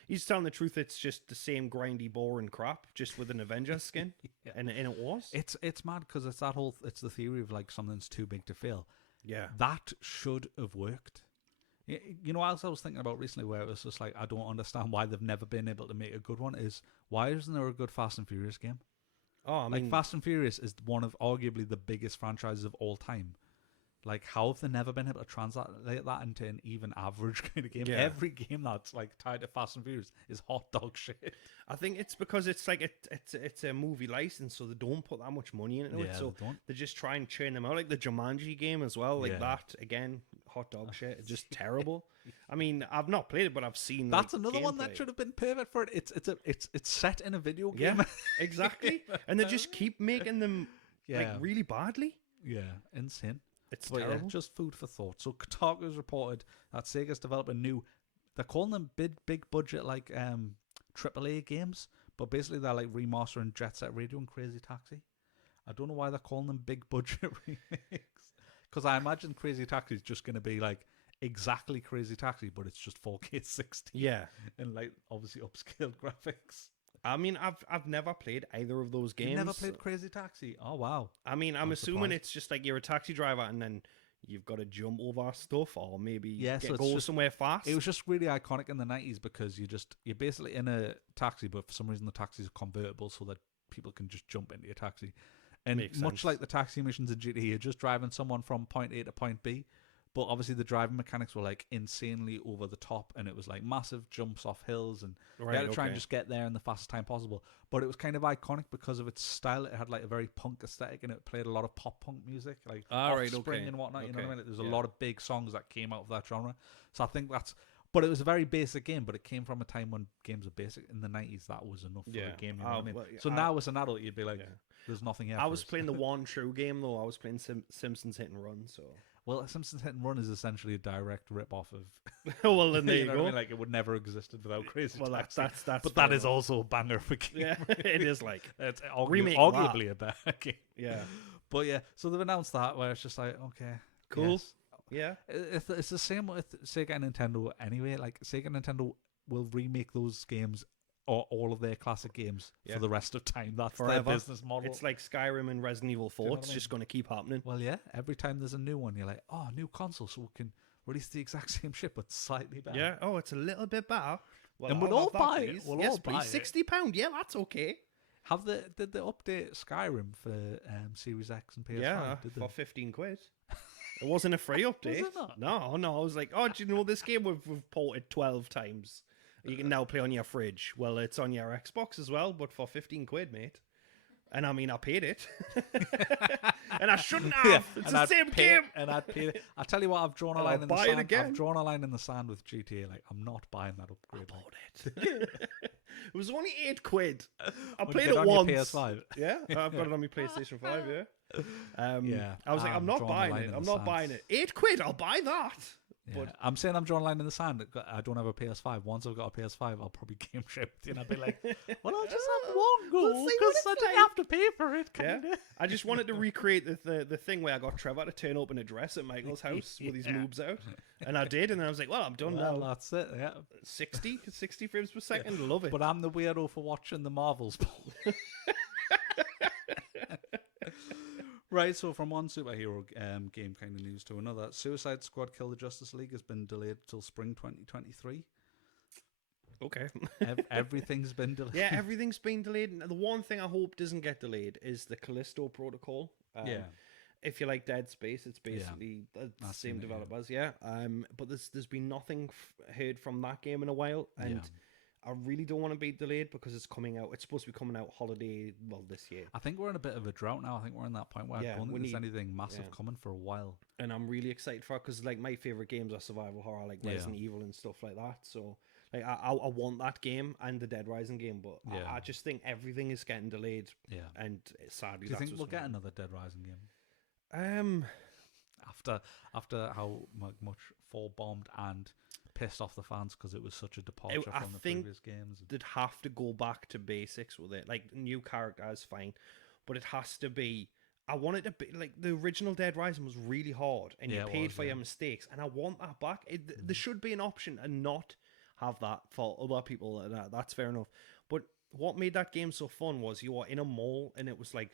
he's telling the truth. It's just the same grindy, boring crap, just with an Avengers skin." And it was. It's mad because it's it's the theory of like something's too big to fail. Yeah. That should have worked. You know, as I was thinking about recently, where it was just like, I don't understand why they've never been able to make a good one, is why isn't there a good Fast and Furious game? Oh, I mean, Fast and Furious is one of arguably the biggest franchises of all time. Like, how have they never been able to translate that into an even average kind of game? Yeah. Every game that's like tied to Fast and Furious is hot dog shit. I think it's because it's like it's a movie license, so they don't put that much money into it. So they just try and churn them out, like the Jumanji game as well. Like that again, hot dog shit. It's just terrible. I mean, I've not played it, but I've seen. That's another one that should have been perfect for it. It's set in a video game. Yeah, exactly. And they just keep making them like really badly. Yeah, insane. It's terrible. Yeah, just food for thought. So Kotaku's reported that Sega's developing they're calling them big budget like AAA games, but basically they're like remastering Jet Set Radio and Crazy Taxi. I don't know why they're calling them big budget remakes, because I imagine Crazy Taxi is just going to be like exactly Crazy Taxi, but it's just 4K 60. Yeah, and like obviously upscaled graphics. I mean, I've never played either of those games. You've never played Crazy Taxi? Oh, wow. I mean, I'm assuming it's just like you're a taxi driver and then you've got to jump over stuff or maybe go somewhere fast. It was just really iconic in the 90s because you're basically in a taxi, but for some reason the taxis are convertible so that people can just jump into your taxi. And much like the taxi missions in GTA, you're just driving someone from point A to point B. But obviously the driving mechanics were like insanely over the top, and it was like massive jumps off hills, and you had to try and just get there in the fastest time possible. But it was kind of iconic because of its style. It had like a very punk aesthetic, and it played a lot of pop punk music, like Offspring and whatnot. You know what I mean? There's a lot of big songs that came out of that genre. So I think but it was a very basic game, but it came from a time when games were basic. In the 90s, that was enough for a game. You know what I mean? Well, so now as an adult, you'd be like, there's nothing else. I was playing the one true game, though. I was playing Simpsons Hit and Run, so... Well, Simpsons Hit and Run is essentially a direct rip-off of... well, then there you know go. What I mean? Like, it would never have existed without Crazy Taxi. That's but that is also a banger for game. Yeah, it is like... It's arguably a better game. Yeah. But yeah, so they've announced that, where it's just like, okay, cool. Yes. Yeah. It's the same with Sega and Nintendo anyway. Like, Sega and Nintendo will remake those games or all of their classic games for the rest of time. That's their business model. It's like Skyrim and Resident Evil 4. It's just going to keep happening. Well, yeah. Every time there's a new one, you're like, oh, new console, so we can release the exact same shit, but slightly better. Yeah. Oh, it's a little bit better. Well, and we'll all buy it. We'll all buy it. £60. Yeah, that's okay. Did they update Skyrim for Series X and PS5? Yeah, for £15. It wasn't a free update. Was it not? No. I was like, oh, do you know this game we've ported 12 times? You can now play on your fridge. Well, it's on your Xbox as well, but for 15 quid, mate. And I mean, I paid it. And I shouldn't have. It's the same game. And I'd pay it. I tell you what, I've drawn a line in the sand. I've drawn a line in the sand with GTA. Like, I'm not buying that upgrade. I bought it. It was only 8 quid. I Would played you it get on once. your PS5? Yeah, I've got it on my PlayStation 5, yeah. Yeah. I was like, I'm not buying it. I'm not buying it. 8 quid, I'll buy that. Yeah. But I'm saying I'm drawing a line in the sand. I don't have a PS5. Once I've got a PS5, I'll probably game shift. And I'll be like, well, I'll just have one go because I didn't have to pay for it. Yeah. I just wanted to recreate the thing where I got Trevor to turn open a dress at Michael's house with his moves out. And I did. And I was like, well, I'm done now. That's it. Yeah. 60 frames per second. Love it. But I'm the weirdo for watching the Marvels. Right, so from one superhero game kind of news to another, Suicide Squad Kill the Justice League has been delayed till spring 2023. Okay. Everything's been delayed. Yeah, everything's been delayed. And the one thing I hope doesn't get delayed is the Callisto Protocol. Yeah. If you like Dead Space, it's basically the same developers. Yeah. But there's been nothing heard from that game in a while, and I really don't want to be delayed because it's coming out. It's supposed to be coming out holiday, this year. I think we're in a bit of a drought now. I think we're in that point where I don't think there's anything massive coming for a while. And I'm really excited for it because like my favorite games are survival horror, like Resident Evil and stuff like that. So like I want that game and the Dead Rising game, but I just think everything is getting delayed. Yeah, and sadly, do you think we'll get another Dead Rising game? After how much fall bombed and pissed off the fans because it was such a departure from the previous games. They'd have to go back to basics with it. Like, new characters, fine, but it has to be. I want it to be like the original Dead Rising was really hard, and you paid for your mistakes, and I want that back. There should be an option and not have that for other people. That's fair enough. But what made that game so fun was you were in a mall, and it was like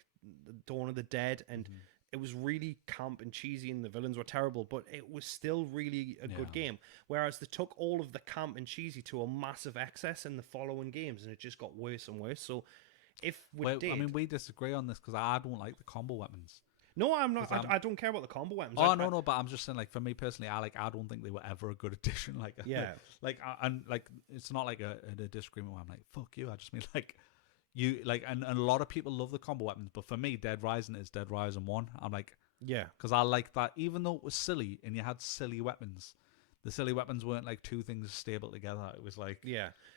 Dawn of the Dead, and it was really camp and cheesy, and the villains were terrible, but it was still really a good game. Whereas they took all of the camp and cheesy to a massive excess in the following games, and it just got worse and worse. So if we disagree on this because I don't like the combo weapons. No, I'm not. I don't care about the combo weapons. No, but I'm just saying, like, for me personally, I don't think they were ever a good addition. Like, it's not like a disagreement where I'm like, fuck you. I just mean like. And a lot of people love the combo weapons, but for me, Dead Rising is Dead Rising 1. I'm like, because I like that, even though it was silly and you had silly weapons, the silly weapons weren't like two things stable together. It was like,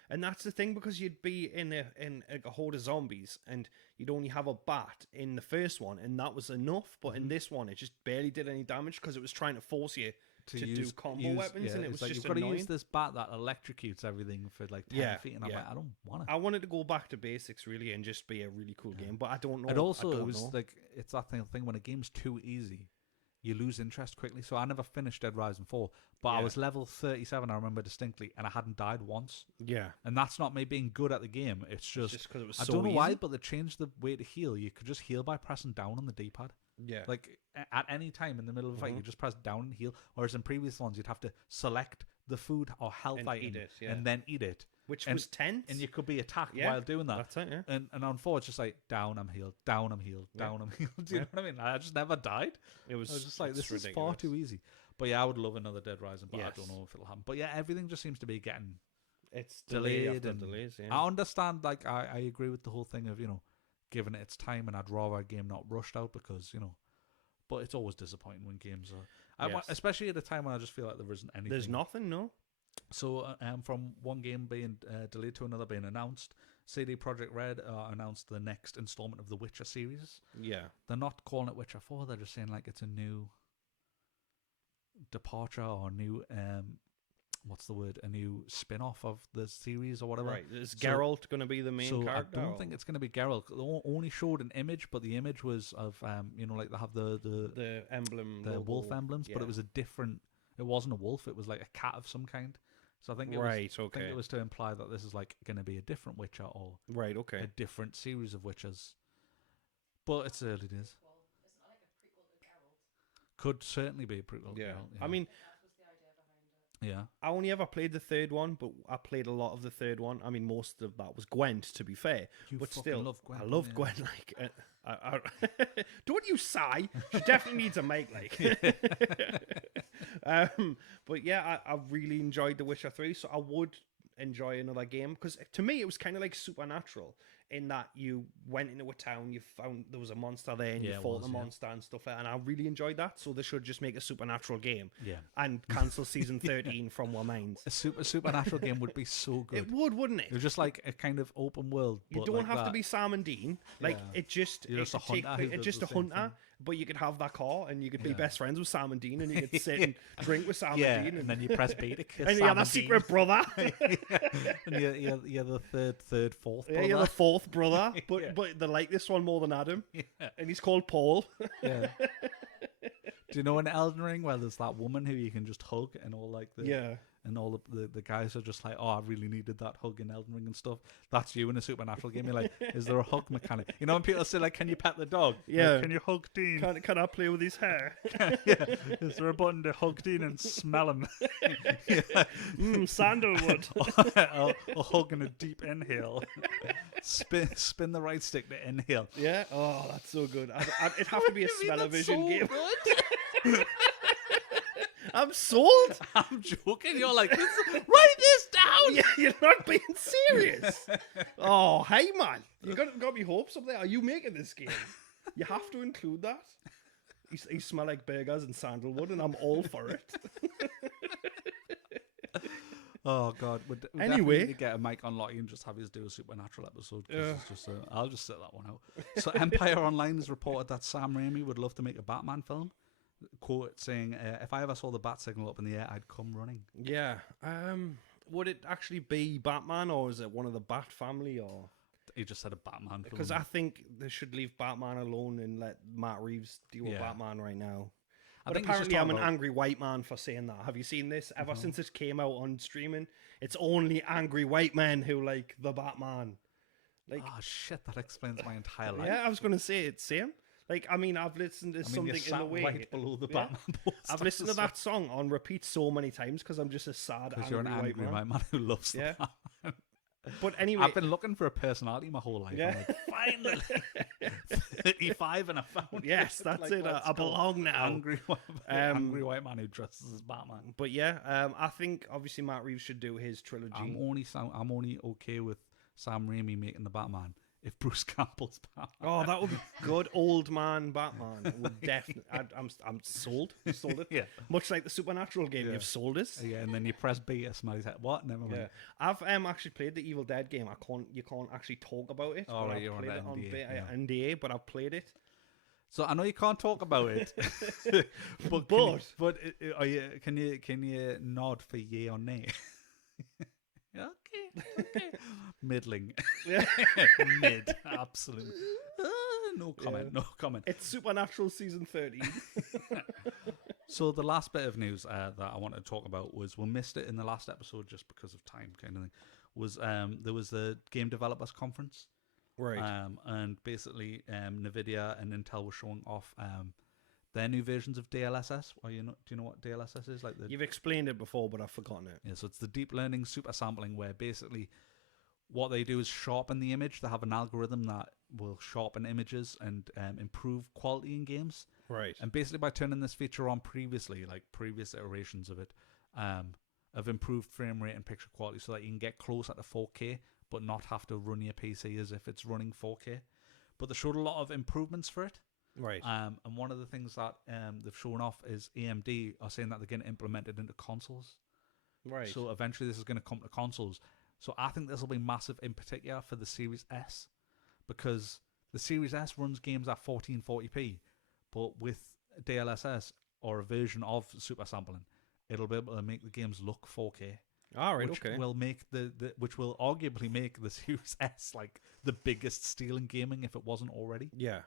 and that's the thing, because you'd be in a horde of zombies and you'd only have a bat in the first one, and that was enough. But in this one, it just barely did any damage because it was trying to force you to do combo weapons, and it was like, just you've got annoying. to use this bat that electrocutes everything for like 10 feet, and I'm like, I don't want it. I wanted to go back to basics really and just be a really cool game, but I don't know. And also, it was like, it's that thing when a game's too easy, you lose interest quickly. So I never finished Dead Rising 4, but I was level 37, I remember distinctly, and I hadn't died once. Yeah. And that's not me being good at the game. It's just because it was so I don't know why, but they changed the way to heal. You could just heal by pressing down on the D-pad. Yeah. Like, at any time in the middle of a fight, you just press down and heal. Whereas in previous ones, you'd have to select the food or health item and then eat it. Which was tense. And you could be attacked while doing that. That's it, yeah. And on 4, it's just like, down, I'm healed, down, I'm healed, down, I'm healed. Do you know what I mean? I just never died. I was just like, this is far too easy. But yeah, I would love another Dead Rising, but I don't know if it'll happen. But yeah, everything just seems to be getting delayed. And delays, I understand, like, I agree with the whole thing of, giving it its time, and I'd rather a game not rushed out because, but it's always disappointing when games are, especially at a time when I just feel like there isn't anything. There's nothing, no. So from one game being delayed to another being announced, CD Projekt Red announced the next installment of the Witcher series. Yeah. They're not calling it Witcher 4, they're just saying like it's a new departure or new a new spin-off of the series or whatever. Right. Is Geralt going to be the main character? I don't think it's going to be Geralt. They only showed an image, but the image was of like they have the emblem, the wolf emblems, but it was it wasn't a wolf, it was like a cat of some kind. So I think it I think it was to imply that this is like going to be a different Witcher or a different series of Witchers. But it's early days. Well, isn't that like a prequel to Geralt? Could certainly be a prequel. Yeah. To Geralt, I mean, that was the idea behind it. Yeah. I only ever played the third one, but I played a lot of the third one. I mean, most of that was Gwent, to be fair. But still, love Gwent, I love Gwent. Like, don't you sigh? She definitely needs a mic, like. But yeah, I really enjoyed The Witcher 3, so I would enjoy another game, because to me it was kind of like Supernatural in that you went into a town, you found there was a monster there, and you fought the monster and stuff, and I really enjoyed that. So they should just make a Supernatural game, and cancel season 13 from our minds. A Supernatural game would be so good. It would, wouldn't it? It was just like a kind of open world. You but don't like have that. to be Sam and Dean. Like it just You're just a hunter. it's just a hunter. But you could have that car, and you could be best friends with Sam and Dean, and you could sit and drink with Sam and Dean, and then you press B to kiss and Sam you're the secret brother. And you're the fourth brother. Yeah, you're the fourth brother, but they like this one more than Adam, and he's called Paul. Yeah. Do you know in Elden Ring where there's that woman who you can just hug, and all like and all the guys are just like, oh, I really needed that hug in Elden Ring and stuff. That's you in a Supernatural game. You're like, is there a hug mechanic? You know when people say like, can you pet the dog? Yeah. Like, can you hug Dean? Can I play with his hair? Is there a button to hug Dean and smell him? Sandalwood. a hug and a deep inhale. Spin the right stick to inhale. Yeah. Oh, that's so good. It'd have to be a smell-o-vision game. I'm sold. I'm joking. You're like, write this down. Yeah, you're not being serious. Oh, hey man, you got me hopes up there. Are you making this game? You have to include that. You smell like burgers and sandalwood, and I'm all for it. Oh God! We Anyway, definitely need to get a mic on Lottie and just have his do a Supernatural episode. It's just, I'll just set that one out. So Empire Online has reported that Sam Raimi would love to make a Batman film. Quote saying, "If I ever saw the bat signal up in the air, I'd come running." Yeah. Would it actually be Batman, or is it one of the Bat family, or? He just said a Batman film. Because I think they should leave Batman alone and let Matt Reeves deal with Batman right now. But apparently I'm an angry white man for saying that. Have you seen this? Ever since it came out on streaming, it's only angry white men who like the Batman. Like, oh shit, that explains my entire life. Yeah, I was going to say it. Same. Like, I mean, I've listened to something in the way. Right below the Batman poster. I've listened to that song on repeat so many times because I'm just a sad, angry, you're an angry white man who loves the Batman. But anyway, I've been looking for a personality my whole life. Yeah. I'm like, finally, 35 and I found yes, that's like, it. I belong now. Angry white man who dresses as Batman. But yeah, I think obviously Matt Reeves should do his trilogy. I'm only okay with Sam Raimi making the Batman if Bruce Campbell's Batman. Oh, that would be good. Old man Batman. It would definitely. I'm sold. You sold it. Yeah. Much like the Supernatural game, you've sold it. Yeah, and then you press B to smell his head. What? Never mind. Yeah. I've actually played the Evil Dead game. You can't actually talk about it. Oh, right, you're on NDA, but I've played it. So I know you can't talk about it, but can you nod for yay or nay? Okay. Middling. Mid. Absolute. No comment. It's Supernatural season 13. So the last bit of news that I wanted to talk about was, we missed it in the last episode just because of time kind of thing, was there was the Game Developers Conference. Right. And basically NVIDIA and Intel were showing off their new versions of DLSS. Do you know what DLSS is? Like You've explained it before, but I've forgotten it. Yeah, so it's the deep learning super sampling, where basically what they do is sharpen the image. They have an algorithm that will sharpen images and improve quality in games. Right. And basically by turning this feature on previously, like previous iterations of it, have improved frame rate and picture quality so that you can get closer to 4K, but not have to run your PC as if it's running 4K. But they showed a lot of improvements for it. Right. And one of the things that they've shown off is AMD are saying that they're going to implement it into consoles. Right. So eventually this is going to come to consoles. So I think this will be massive in particular for the Series S, because the Series S runs games at 1440p, but with DLSS or a version of super sampling, it'll be able to make the games look 4K. All right, which okay. will make which will arguably make the Series S like the biggest steal in gaming if it wasn't already. Yeah.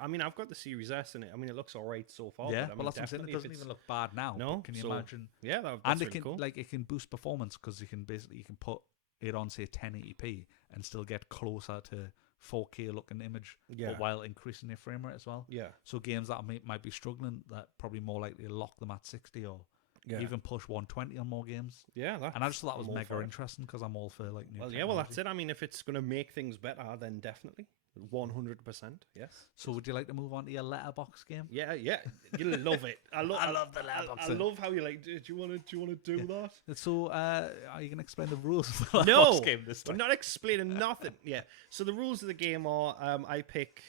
I mean, I've got the Series S in it. I mean, it looks all right so far. Yeah, but well, that's what I'm saying. It doesn't even look bad now. No, can you imagine? Yeah, that's and really cool. It can boost performance because you can put it on say 1080p and still get closer to 4K looking image, but while increasing your frame rate as well. Yeah. So games that might be struggling, that probably more likely to lock them at 60 or even push 120 on more games. Yeah, and I just thought that was mega interesting because I'm all for like new technology. Well, that's it. I mean, if it's going to make things better, then definitely. 100%. Yes. So would you like to move on to your letterbox game? Yeah. You'll love it. I love the letterbox. I love how you like. Do you want to do that? So are you gonna explain the rules of the No, letterbox game this time? I'm not explaining nothing. Yeah. So the rules of the game are: I pick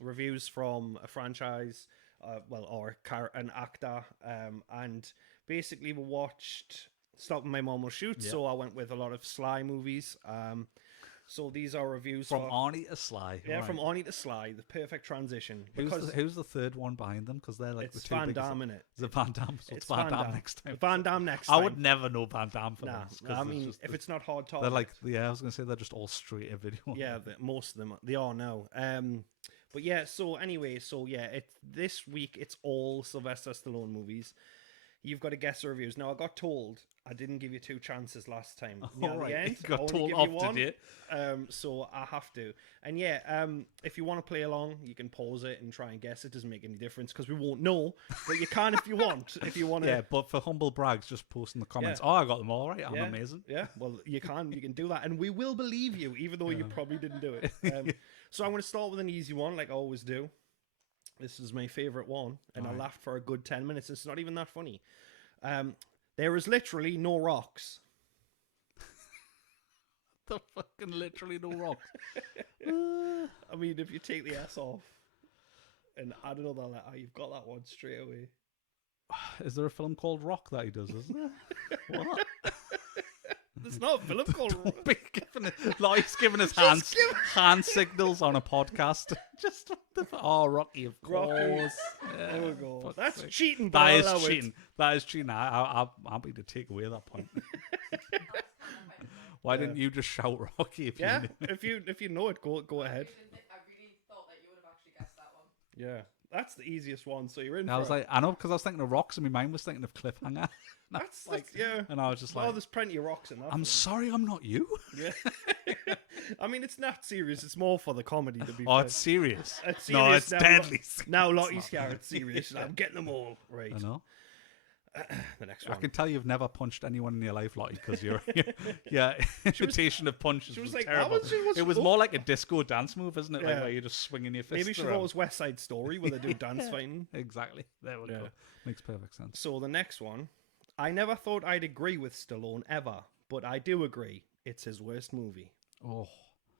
reviews from a franchise, or an actor, and basically we watched Stopping My Mom Will Shoot. Yeah. So I went with a lot of Sly movies. So these are reviews From Arnie to Sly. Yeah, right. from Arnie to Sly, the perfect transition. Who's the third one behind them? Because they're like it's the two Van biggest. Damme in it. Is it Van Damme? So it's Van Damme next time. Van Damme next I time. would never know Van Damme for Nah, this. I mean, if it's not hard talk, they're like, I was gonna say they're just all straight to video. yeah, most of them they are now. But yeah, so anyway, this week it's all Sylvester Stallone movies. You've got to guess the reviews. Now I got told I didn't give you 2 chances last time. All right, the end, you got I only told give off, you one. did you? So I have to. And if you want to play along, you can pause it and try and guess. It doesn't make any difference because we won't know. But you can if you want. If you want to. Yeah, but for humble brags, just post in the comments. Oh, I got them all right. I'm amazing. Yeah, well, you can do that, and we will believe you, even though you probably didn't do it. So I'm going to start with an easy one, like I always do. This is my favorite one, and I laughed for a good 10 minutes. It's not even that funny. There is literally no rocks. The fucking literally no rocks. I mean, if you take the S off and add another letter, you've got that one straight away. Is there a film called Rock that he does, isn't there? What? There's not a film called Rock. He's giving us hand signals on a podcast. Just Rocky, of course. Rocky. Yeah, There we go. fuck's That's sake. cheating, but That I'll is allow it. cheating. That is cheating. I'm happy to take away that point. Why didn't you just shout Rocky if you knew? if you know it, go ahead. I really thought that you would have actually guessed that one. Yeah, that's the easiest one. So you're in. I was like, I know, because I was thinking of rocks and my mind was thinking of cliffhanger. that's like, yeah. And I was just like, there's plenty of rocks in that. I'm sorry, I'm not you. Yeah. I mean, it's not serious. It's more for the comedy, to be Oh, fair. it's serious. It's No, serious it's now. deadly. Now Lottie's scared. It's serious. I'm getting them all. Right. I know. The next I one. can tell you've never punched anyone in your life, Lottie, because your imitation of punches was like, terrible. It was cool. more like a disco dance move, isn't it? Like Yeah. where you're just swinging your fists Maybe she thought around. it was West Side Story where they do dance fighting. Exactly. There we Yeah. go. Makes perfect sense. So the next one. I never thought I'd agree with Stallone ever, but I do agree. It's his worst movie. Oh,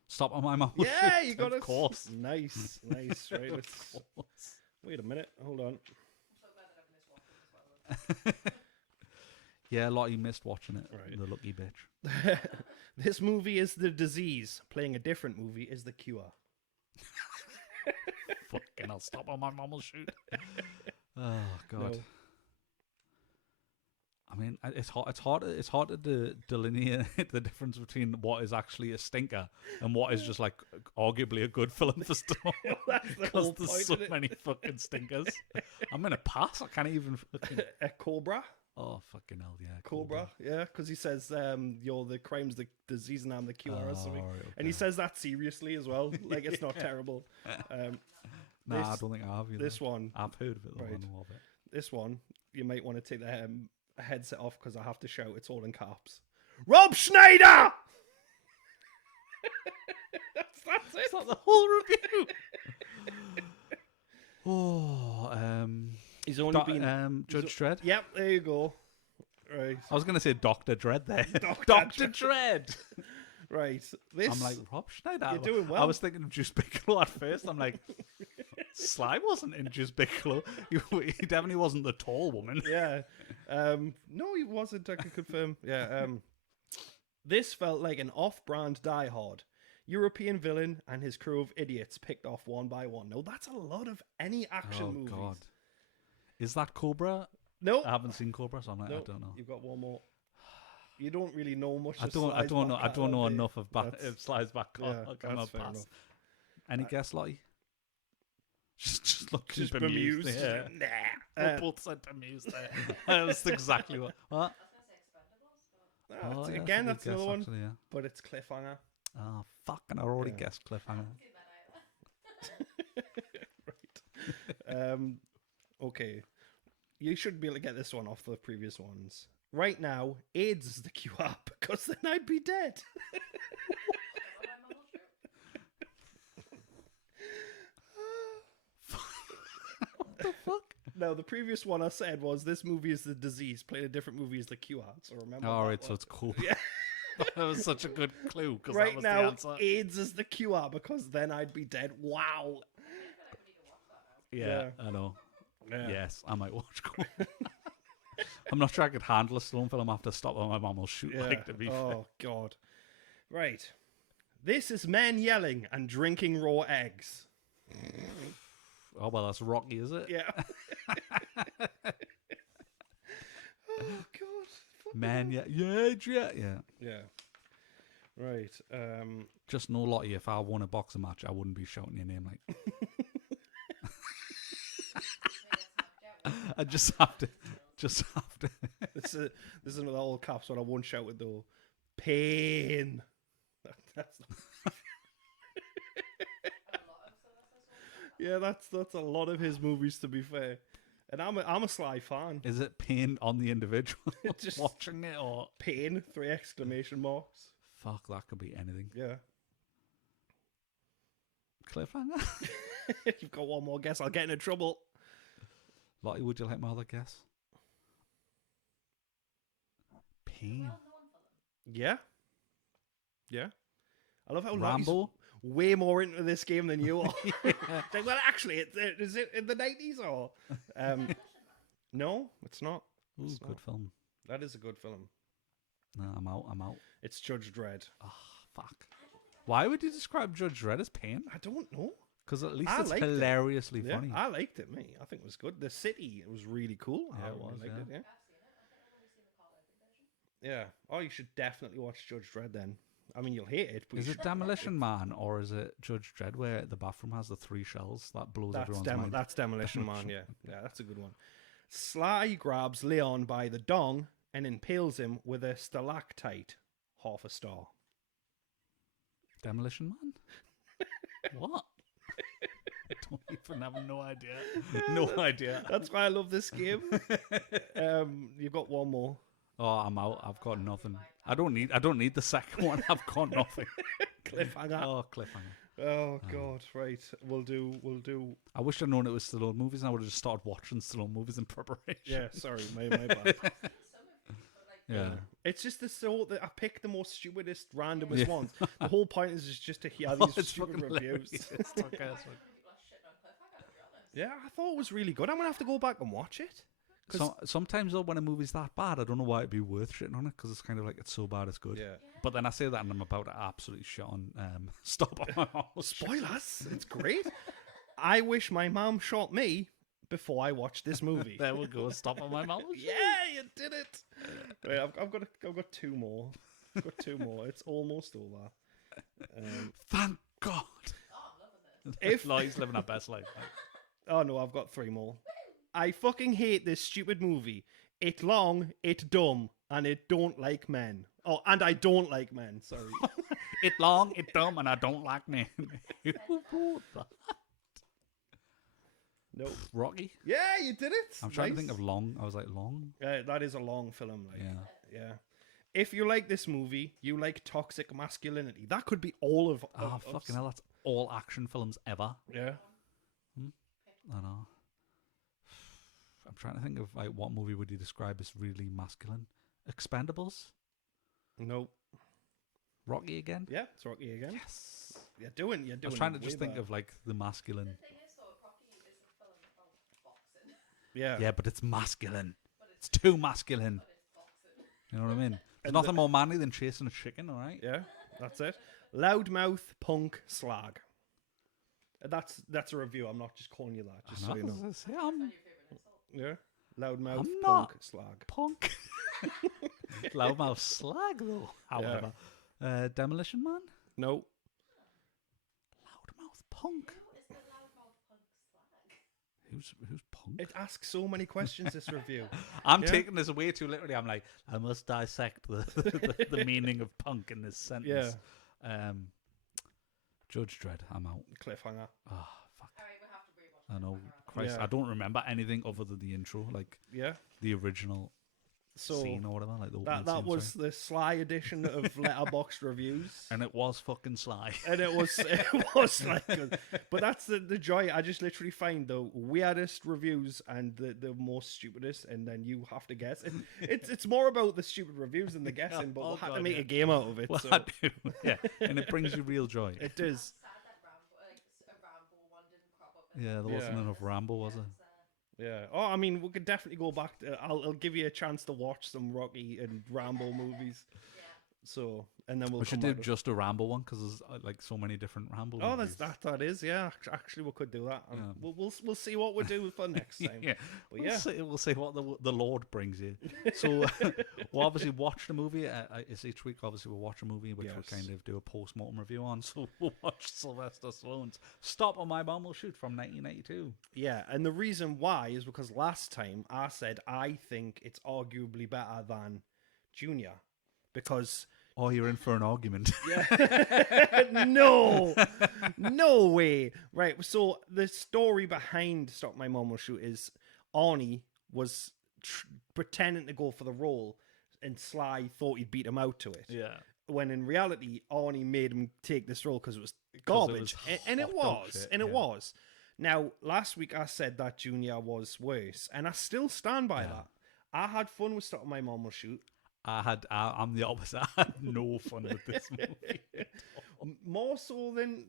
stop on my mouth. Yeah, you got it. Of course. Nice. Right. Wait a minute. Hold on. I'm so glad that I've missed watching as well. Yeah, Lottie missed watching it. Right. The lucky bitch. This movie is the disease. Playing a different movie is the cure. Fucking I'll stop on my mum will shoot. Oh God. No. I mean, it's hard to delineate the difference between what is actually a stinker and what is just like arguably a good film for Stallone. That's the Because whole there's point so of it. many fucking stinkers. I'm gonna pass. I can't even fucking. A Cobra. Oh fucking hell, yeah. Cobra. Yeah, because he says, "You're the crime's the disease and I'm the cure" or something. right, And he okay. says that seriously as well. Like it's not terrible. Nah, I this- don't think I have either. This one. I've heard of it. Though, Right. I know of it. This one. You might want to take the headset off because I have to shout. It's all in caps. Rob Schneider. that's it. It's not the whole review. He's only been Judge Dredd. Yep, there you go. Right, I was gonna say Dr. Dredd there. Dr. Dredd. right. This I'm like, Rob Schneider. You're doing well. I was thinking of Juice Bigelow at first. I'm like, Sly wasn't in Juice Bigelow. He definitely wasn't the tall woman. yeah. No, he wasn't. I can confirm. Yeah. This felt like an off-brand Die Hard. European villain and his crew of idiots picked off one by one. No, that's a lot of any action movies. God. Is that Cobra? No, I haven't seen Cobra, so I'm like, no, I don't know. You've got one more. You don't really know much. I of don't Sly's know. back I don't know catalog, do you? enough of That's- Sly's back. yeah, that's fair enough. Any guess, Lottie? Just looking Just bemused. bemused. Yeah. Nah. We both said bemused there. That's exactly what. What? I was going to say Expendables, but Yeah, Again, that's that's a good another guess, one. actually, yeah. But it's cliffhanger. Oh, fucking, I already Yeah. guessed cliffhanger. I haven't seen that either. Right. Okay. You should be able to get this one off the previous ones. Right now, AIDS is the cure because then I'd be dead. the fuck? No, the previous one I said was this movie is the disease, playing a different movie as the cure. So remember. All right, that so one. it's cool. Yeah. That was such a good clue because that Right was now, the answer. AIDS is the cure because then I'd be dead. Wow. Yeah, I know. Yeah. Yes, I might watch Cool. I'm not sure I could handle a Stallone film after Stop or My Mom Will Shoot. Yeah. Like, to be fair. Oh God. Right. This is men yelling and drinking raw eggs. Oh, well, that's Rocky, is it? Yeah. Oh God. Man, yeah. Yeah. Yeah. Right. Just know, Lottie, if I won a boxing match, I wouldn't be shouting your name like. I just have to. This is another old caps one I won't shout it though. Pain. That's not... Yeah, that's a lot of his movies, to be fair. And I'm a Sly fan. Is it pain on the individual Just watching it, or pain? 3 exclamation marks. fuck, that could be anything. Yeah. Cliffhanger. You've got one more guess, I'll get into trouble. Lottie, would you like my other guess? Pain. Yeah. Yeah. I love how Ramble. Lottie's way more into this game than you are. Like, well, actually, is it in the 90s or? No, it's not. Ooh, It's good not. film. That is a good film. No, I'm out. It's Judge Dredd. Oh, fuck. Why would you describe Judge Dredd as pain? I don't know. Because at least I it's liked it. hilariously Yeah, funny. I liked it, mate. I think it was good. The city, it was really cool. Yeah, I it really was, liked yeah. it, yeah. Oh, you should definitely watch Judge Dredd then. I mean, you'll hate it. But Is you it should- Demolition Man or is it Judge Dredd where the bathroom has the 3 shells that blows everyone's mind? That's Demolition Man, yeah. Yeah, that's a good one. Sly grabs Leon by the dong and impales him with a stalactite. Half a star. Demolition Man? What? I don't even have no idea. No idea. That's why I love this game. You've got one more. Oh, I'm out. I've got nothing. I don't need the second one. I've got nothing. Cliffhanger. Oh, cliffhanger. Oh God! Right, we'll do. I wish I'd known it was Stallone movies and I would have just started watching Stallone movies in preparation. Yeah, sorry, my bad. Yeah. It's just the sort that I picked the most stupidest, randomest ones. The whole point is just to hear these It's stupid fucking reviews. hilarious. It's okay, it's okay. Yeah, I thought it was really good. I'm gonna have to go back and watch it. Sometimes though, when a movie's that bad, I don't know why it'd be worth shitting on it because it's kind of like it's so bad it's good. Yeah. But then I say that and I'm about to absolutely shit on Stop on My Mom. Spoilers. It's great. I wish my mom shot me before I watched this movie. There we go. Stop on My Mom. Yeah, you did it. Right, I've got 2 more. I've got 2 more. It's almost over. Thank God. If Lottie's living her best life. Oh no, I've got 3 more. I fucking hate this stupid movie. It long, it dumb, and it don't like men. Oh, and I don't like men. Sorry. It long, it dumb, and I don't like men. Who wrote that? Nope. Rocky? Yeah, you did it. I'm trying to Nice. think of long. I was like, long? That is a long film. Like, Yeah. yeah. If you like this movie, you like toxic masculinity. That could be all of. Oh, fucking hell. That's all action films ever. Yeah. I know. I'm trying to think of like what movie would you describe as really masculine? Expendables? Nope. Rocky again? Yeah, it's Rocky again. Yes. You're doing. I was trying to just think of like the masculine. The thing is, though, Rocky is a film about boxing, Yeah. Yeah, but it's masculine. It's too masculine. but it's boxing. You know what I mean? There's And nothing more manly than chasing a chicken, all right? Yeah. That's it. Loudmouth punk slag. That's a review. I'm not just calling you that. Just so you know. Yeah, I'm Yeah. Loudmouth I'm punk not. slag. punk. Loudmouth slag, though. However. Demolition Man? No. Loudmouth punk. Who is the loudmouth punk slag? Who's punk? It asks so many questions, this review. I'm Yeah. taking this way too literally. I'm like, I must dissect the meaning of punk in this sentence. Judge Dredd, I'm out. Cliffhanger. Oh, fuck. Alright, we have to rewatch I know. Cliffhanger. Christ, Yeah. I don't remember anything other than the intro, like Yeah. the original. scene or whatever, like the opening that scene, was sorry. the Sly edition of letterbox reviews. And it was fucking Sly. And it was like, but that's the joy. I just literally find the weirdest reviews and the most stupidest, and then you have to guess. And it's more about the stupid reviews than the guessing, but we'll have to make a game out of it. Well, So. I do, yeah, and it brings you real joy. It does. Sad that a Ramble one didn't crop up. Yeah, there wasn't enough Ramble, was there? Yeah. Oh, I mean, we could definitely go back. I'll give you a chance to watch some Rocky and Rambo movies. So, and then We should do just a Ramble one because there's like so many different Ramble. Oh, movies. that is, yeah. Actually, we could do that. Yeah. We'll see what we do for next time. Yeah, But we'll see what the Lord brings you. So we'll obviously watch the movie. It's each week. Obviously, we'll watch a movie which we'll kind of do a post-mortem review on. So we'll watch Sylvester Stallone's "Stop on My Bomb Will Shoot" from 1992. Yeah, and the reason why is because last time I said I think it's arguably better than Junior, because. Oh, you're in for an argument. Yeah. No way. Right. So the story behind Stop My Mom Will Shoot is Arnie was pretending to go for the role, and Sly thought he'd beat him out to it. Yeah. When in reality, Arnie made him take this role because it was garbage, and it was. Now, last week I said that Junior was worse, and I still stand by that. I had fun with Stop My Mom Will Shoot. I'm the opposite. I had no fun with this movie. More so than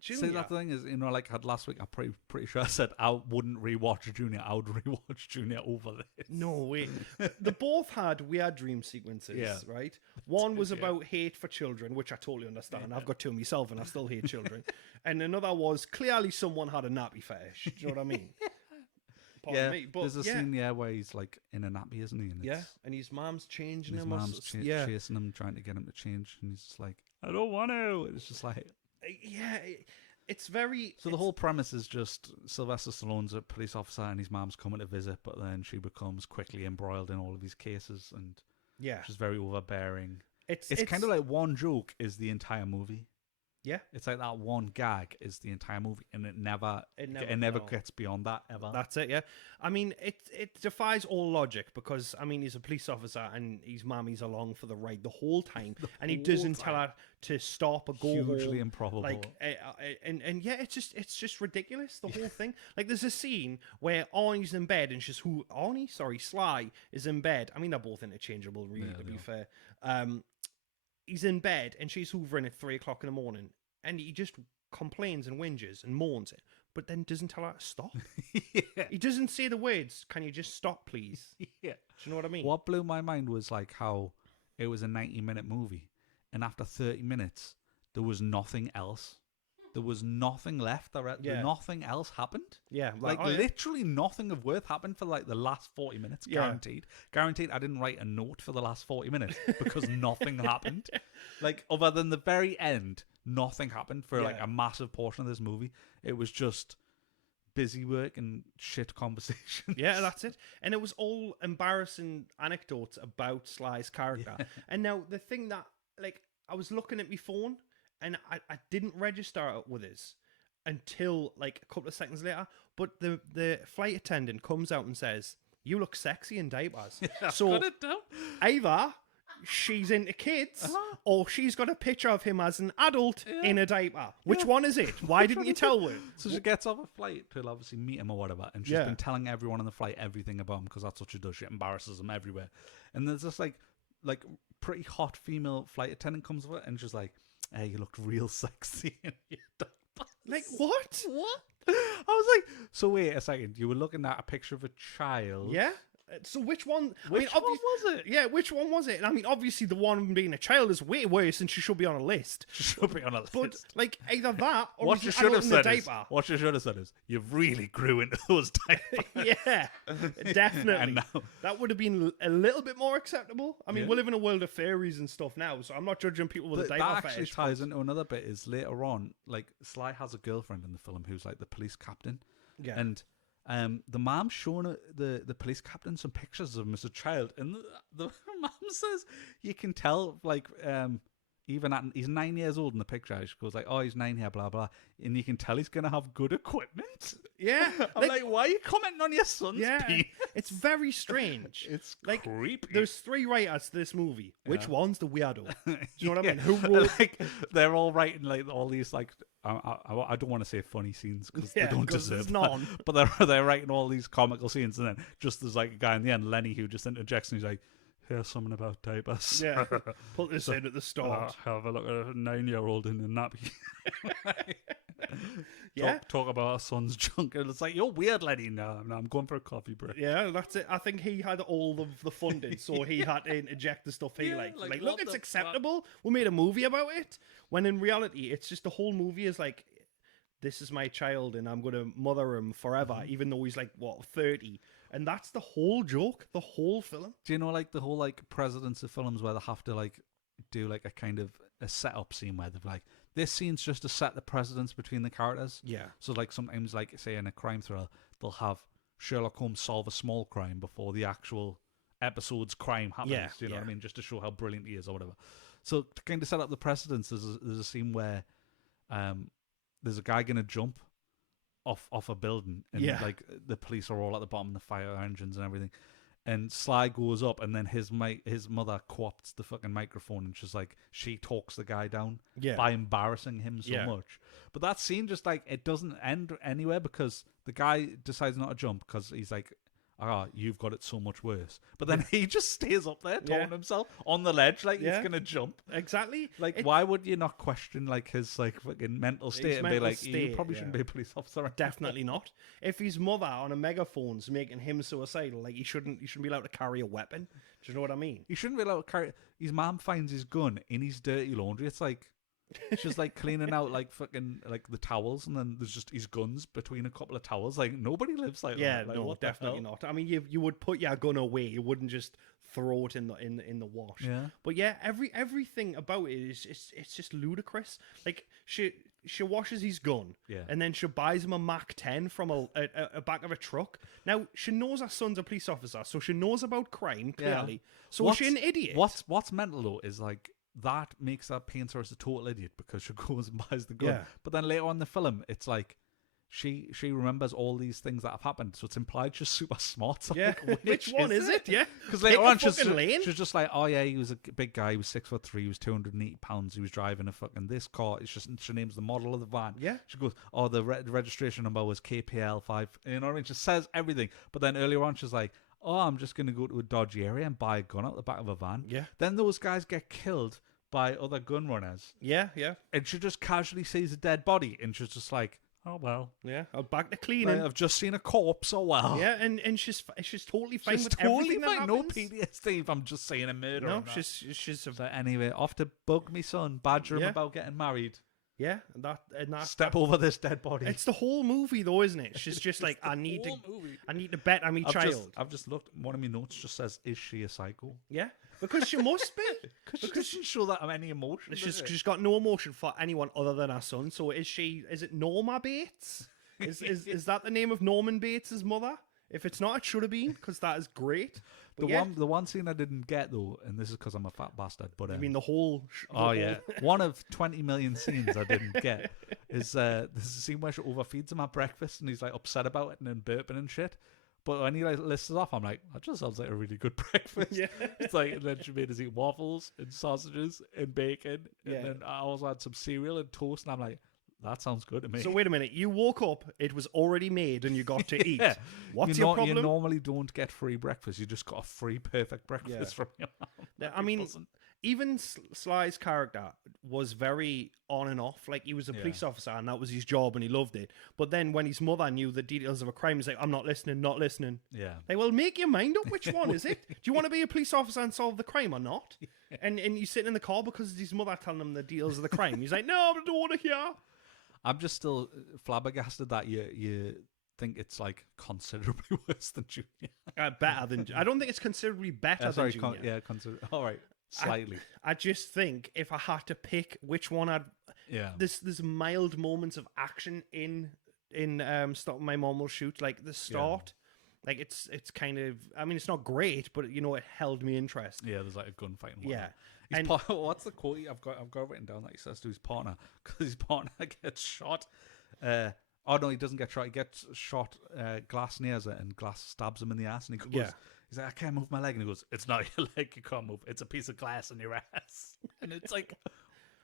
Junior. See, that thing is, like I had last week, I'm pretty sure I said I wouldn't rewatch Junior. I would rewatch Junior over this. No way. They both had weird dream sequences, right? One was about hate for children, which I totally understand. I've got two myself and I still hate children. And another was clearly someone had a nappy fetish. Do you know what I mean? There's a scene where he's like in a nappy, isn't he? And and his mom's changing his him. Mom's chasing him, trying to get him to change, and he's just like, I don't want to. It's just like, it's very. So the whole premise is just Sylvester Stallone's a police officer, and his mom's coming to visit, but then she becomes quickly embroiled in all of these cases, and she's very overbearing. It's kind of like one joke is the entire movie. Yeah, it's like that one gag is the entire movie, and it never gets beyond that ever. That's it. Yeah, I mean, it defies all logic because I mean he's a police officer and his mummy's along for the ride the whole time, and he doesn't tell her to stop or go hugely home. Improbable. Like, and yeah, it's just ridiculous, the whole thing. Like, there's a scene where Arnie's in bed and Sly is in bed. I mean, they're both interchangeable, really, to be fair. He's in bed and she's hoovering at 3 o'clock in the morning, and he just complains and whinges and moans it, but then doesn't tell her to stop. He doesn't say the words, "Can you just stop, please?" Do you know what I mean? What blew my mind was like how it was a 90-minute movie, and after 30 minutes, there was nothing else. There was nothing left. Nothing else happened. Yeah. Literally nothing of worth happened for like the last 40 minutes. Guaranteed. Guaranteed I didn't write a note for the last 40 minutes because nothing happened. Like, other than the very end, nothing happened for like a massive portion of this movie. It was just busy work and shit conversations. Yeah, that's it. And it was all embarrassing anecdotes about Sly's character. And now the thing that, like, I was looking at my phone, and I didn't register it with us until like a couple of seconds later. But the flight attendant comes out and says, "You look sexy in diapers." So either she's into kids or she's got a picture of him as an adult in a diaper. Which one is it? Why didn't you tell her? So she gets off a flight to obviously meet him or whatever, and she's been telling everyone on the flight everything about him because that's what she does. She embarrasses him everywhere. And there's this like pretty hot female flight attendant comes over and she's like, "Hey, you look real sexy in your diapers." Like, what? I was like, so wait a second. You were looking at a picture of a child. Yeah. So which one? Which one was it? Yeah, which one was it? I mean, obviously the one being a child is way worse, and she should be on a list. She should be on a list. But like either that or what you should have said is, "You've really grew into those diapers." Yeah, definitely. That would have been a little bit more acceptable. I mean, we live in a world of fairies and stuff now, so I'm not judging people with a diaper that fetish. Actually ties into another bit. Is later on, like Sly has a girlfriend in the film who's like the police captain. Yeah, and. The mom's showing the police captain some pictures of him as a child, and the mom says you can tell like even at he's 9 years old in the picture. She goes like, "Oh, he's 9 here, blah blah," and you can tell he's gonna have good equipment. Yeah, I'm like, why are you commenting on your son's penis? It's very strange. It's like creepy. There's 3 writers to this movie. Which one's the weirdo? Do you know what I mean? Yeah. Who wrote? Like, they're all writing like all these like I don't want to say funny scenes because they don't deserve none. But they're writing all these comical scenes, and then just there's like a guy in the end, Lenny, who just interjects and he's like, "Here's something about diapers." Yeah, put this in at the start. Have a look at a 9-year-old in a nappy. Yeah, talk about our son's junk, and it's like, "You're weird, Lenny." No, I'm going for a coffee break. Yeah, that's it. I think he had all of the funding, so he had to interject the stuff he liked. Like, look, it's acceptable. We made a movie about it. When in reality, it's just the whole movie is like, this is my child, and I'm gonna mother him forever, even though he's like 30. And that's the whole joke, the whole film. Do you know like the whole like precedence of films where they have to like do like a kind of a setup scene where they're like, this scene's just to set the precedence between the characters. Yeah. So like sometimes like say in a crime thriller, they'll have Sherlock Holmes solve a small crime before the actual episode's crime happens. Yeah, Do you know what I mean? Just to show how brilliant he is or whatever. So to kind of set up the precedence, there's a scene where there's a guy gonna jump off a building, and like the police are all at the bottom, the fire engines and everything, and Slag goes up, and then his mother co-opts the fucking microphone, and she's like, she talks the guy down by embarrassing him so much. But that scene just like, it doesn't end anywhere because the guy decides not to jump because he's like, you've got it so much worse. But then he just stays up there talking to himself on the ledge like he's gonna jump. Exactly. Like, why would you not question like his like fucking mental state and be like, you probably shouldn't be a police officer? Definitely not. If his mother on a megaphone's making him suicidal, like he shouldn't be allowed to carry a weapon. Do you know what I mean? He shouldn't be allowed to carry. His mom finds his gun in his dirty laundry. It's like, she's like cleaning out like fucking like the towels, and then there's just his guns between a couple of towels. Like, nobody lives like that. Like, no, definitely not. I mean, you would put your gun away. You wouldn't just throw it in the wash. Yeah. But yeah, everything about it is it's just ludicrous. Like she washes his gun, and then she buys him a Mac 10 from a back of a truck. Now she knows her son's a police officer, so she knows about crime clearly. Yeah. So is she an idiot? What's mental though is like, that makes that paint her as a total idiot because she goes and buys the gun. Yeah. But then later on in the film, it's like she remembers all these things that have happened, so it's implied she's super smart. So yeah, like, which one is it? Yeah, because later on she's just like, oh yeah, he was a big guy, he was 6'3", he was 280 pounds, he was driving a fucking this car. It's just, she names the model of the van. Yeah, she goes, oh, the registration number was KPL5. You know what I mean? She says everything, but then earlier on she's like, oh, I'm just gonna go to a dodgy area and buy a gun out the back of a van. Yeah, then those guys get killed by other gun runners. Yeah, yeah. And she just casually sees a dead body, and she's just like, oh well. Yeah, I'm back to cleaning. I've just seen a corpse, oh well. Yeah, and she's totally fine with totally everything that happens. No PTSD if I'm just saying a murder. No, she's so anyway, off to bug me son, badger him about getting married. Yeah, and that step over this dead body. It's the whole movie though, isn't it? She's just like, I need to bet on my child. I've just looked, one of my notes just says, is she a psycho? Yeah. Because she must be. Because she doesn't show that any emotion. She's got no emotion for anyone other than her son. So is it Norma Bates? Is that the name of Norman Bates' mother? If it's not, it should have been, because that is great. But the one scene I didn't get though, and this is because I'm a fat bastard, but I mean the whole. One of 20 million scenes I didn't get is there's a scene where she overfeeds him at breakfast, and he's like upset about it and then burping and shit. But when he like lists it off, I'm like, that just sounds like a really good breakfast. Yeah. It's like, and then she made us eat waffles and sausages and bacon, and then I also had some cereal and toast, and I'm like, that sounds good to me. So wait a minute, you woke up, it was already made, and you got to eat. What's your problem? You normally don't get free breakfast. You just got a free perfect breakfast from your mom. I mean, even Sly's character was very on and off. Like, he was a police officer, and that was his job, and he loved it. But then when his mother knew the details of a crime, he's like, I'm not listening. Yeah. Like, well, make your mind up. Which one is it? Do you want to be a police officer and solve the crime or not? And you sitting in the car because his mother telling him the details of the crime. He's like, no, I don't want to hear. I'm just still flabbergasted that you think it's like considerably worse than Junior. Better than. I don't think it's considerably better than Junior. All right, slightly. I just think if I had to pick which one I'd. Yeah. There's mild moments of action in Stop My Mom Will Shoot, like the start. Like it's kind of, I mean, it's not great, but you know, it held me interest. Yeah, there's like a gunfight and Yeah. whatnot. What's the quote I've got written down that he says to his partner, because his partner gets shot. Oh no, he doesn't get shot. He gets shot. Glass nears it, and Glass stabs him in the ass, and he goes, he's like, I can't move my leg, and he goes, it's not your leg you can't move, it's a piece of glass in your ass. And it's like,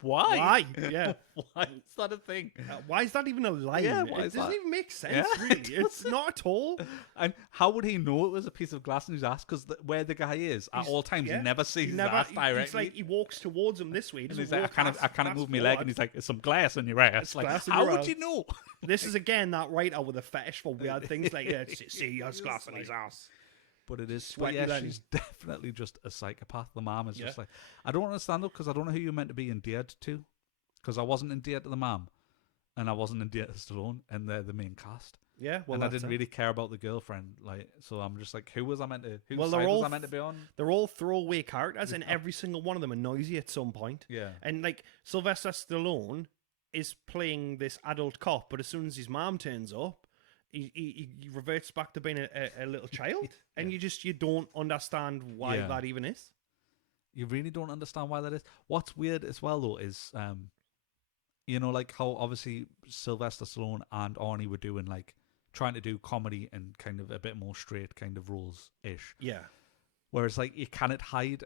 why? Yeah. Why is that a thing? Why is that even a line? Yeah, It doesn't even make sense, Yeah, really. It's not at all. And how would he know it was a piece of glass in his ass? Because where the guy is at all times, he never sees his ass directly. It's like he walks towards him this way. And he's like, I can't move my leg, and he's like, it's some glass in your ass. Like, how would you know? This is again that writer with a fetish for weird things like, see, he has glass in his ass. But it is Sweaty yeah, then. she's definitely just a psychopath. The mom is just like, I don't understand though, because I don't know who you're meant to be endeared to. Because I wasn't endeared to the mom, and I wasn't endeared to Stallone, and they're the main cast. Yeah, well, and I didn't really care about the girlfriend, like, so I'm just like, who was I meant to? Whose Well, side was I meant to be on? They're all throwaway characters, and every single one of them annoys you at some point. Yeah, and like Sylvester Stallone is playing this adult cop, but as soon as his mom turns up, he reverts back to being a little child, and you don't understand why that even is. You really don't understand why that is. What's weird as well though is you know, like how obviously Sylvester Stallone and Arnie were doing, like, trying to do comedy and kind of a bit more straight kind of roles-ish. Yeah. Whereas, like, you cannot hide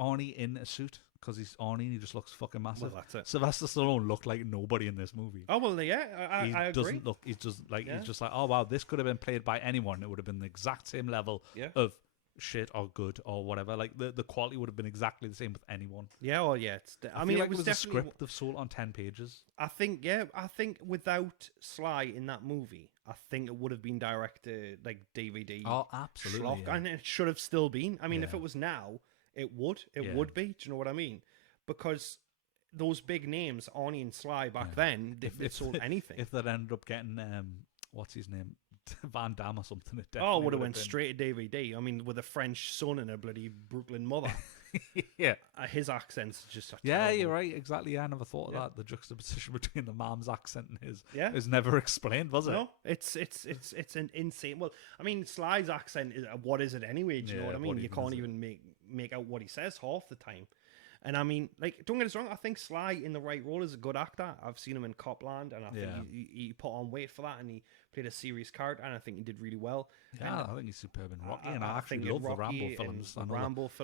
Arnie in a suit, because he's Arnie and he just looks fucking massive. Well, that's it. Sylvester Stallone looked like nobody in this movie. Oh, well, yeah, I agree. Doesn't look, he's just like, he's just like, oh, wow, this could have been played by anyone. It would have been the exact same level of shit or good or whatever. Like the quality would have been exactly the same with anyone. Yeah, well, yeah. I mean, like it was a definitely script they've sold on 10 pages. I think without Sly in that movie, I think it would have been directed like DVD. Oh, absolutely. Schlock, and it should have still been. I mean, if it was now, it would be. Do you know what I mean? Because those big names, Arnie and Sly back then, they sold anything. If they'd ended up getting what's his name, Van Damme or something, it definitely would have went straight to DVD. I mean, with a French son and a bloody Brooklyn mother. Yeah, his accent's just terrible. You're right, exactly. Yeah, I never thought of that. The juxtaposition between the mom's accent and his is never explained, was it? No, it's an insane. Well, I mean, Sly's accent is what is it anyway? Do you know what I mean? You can't even make out what he says half the time. And I mean, like, don't get us wrong, I think Sly in the right role is a good actor. I've seen him in Copland, and I think he put on weight for that, and he played a serious character, and I think he did really well. Yeah, I think he's superb in Rocky, and I actually love the Ramble films.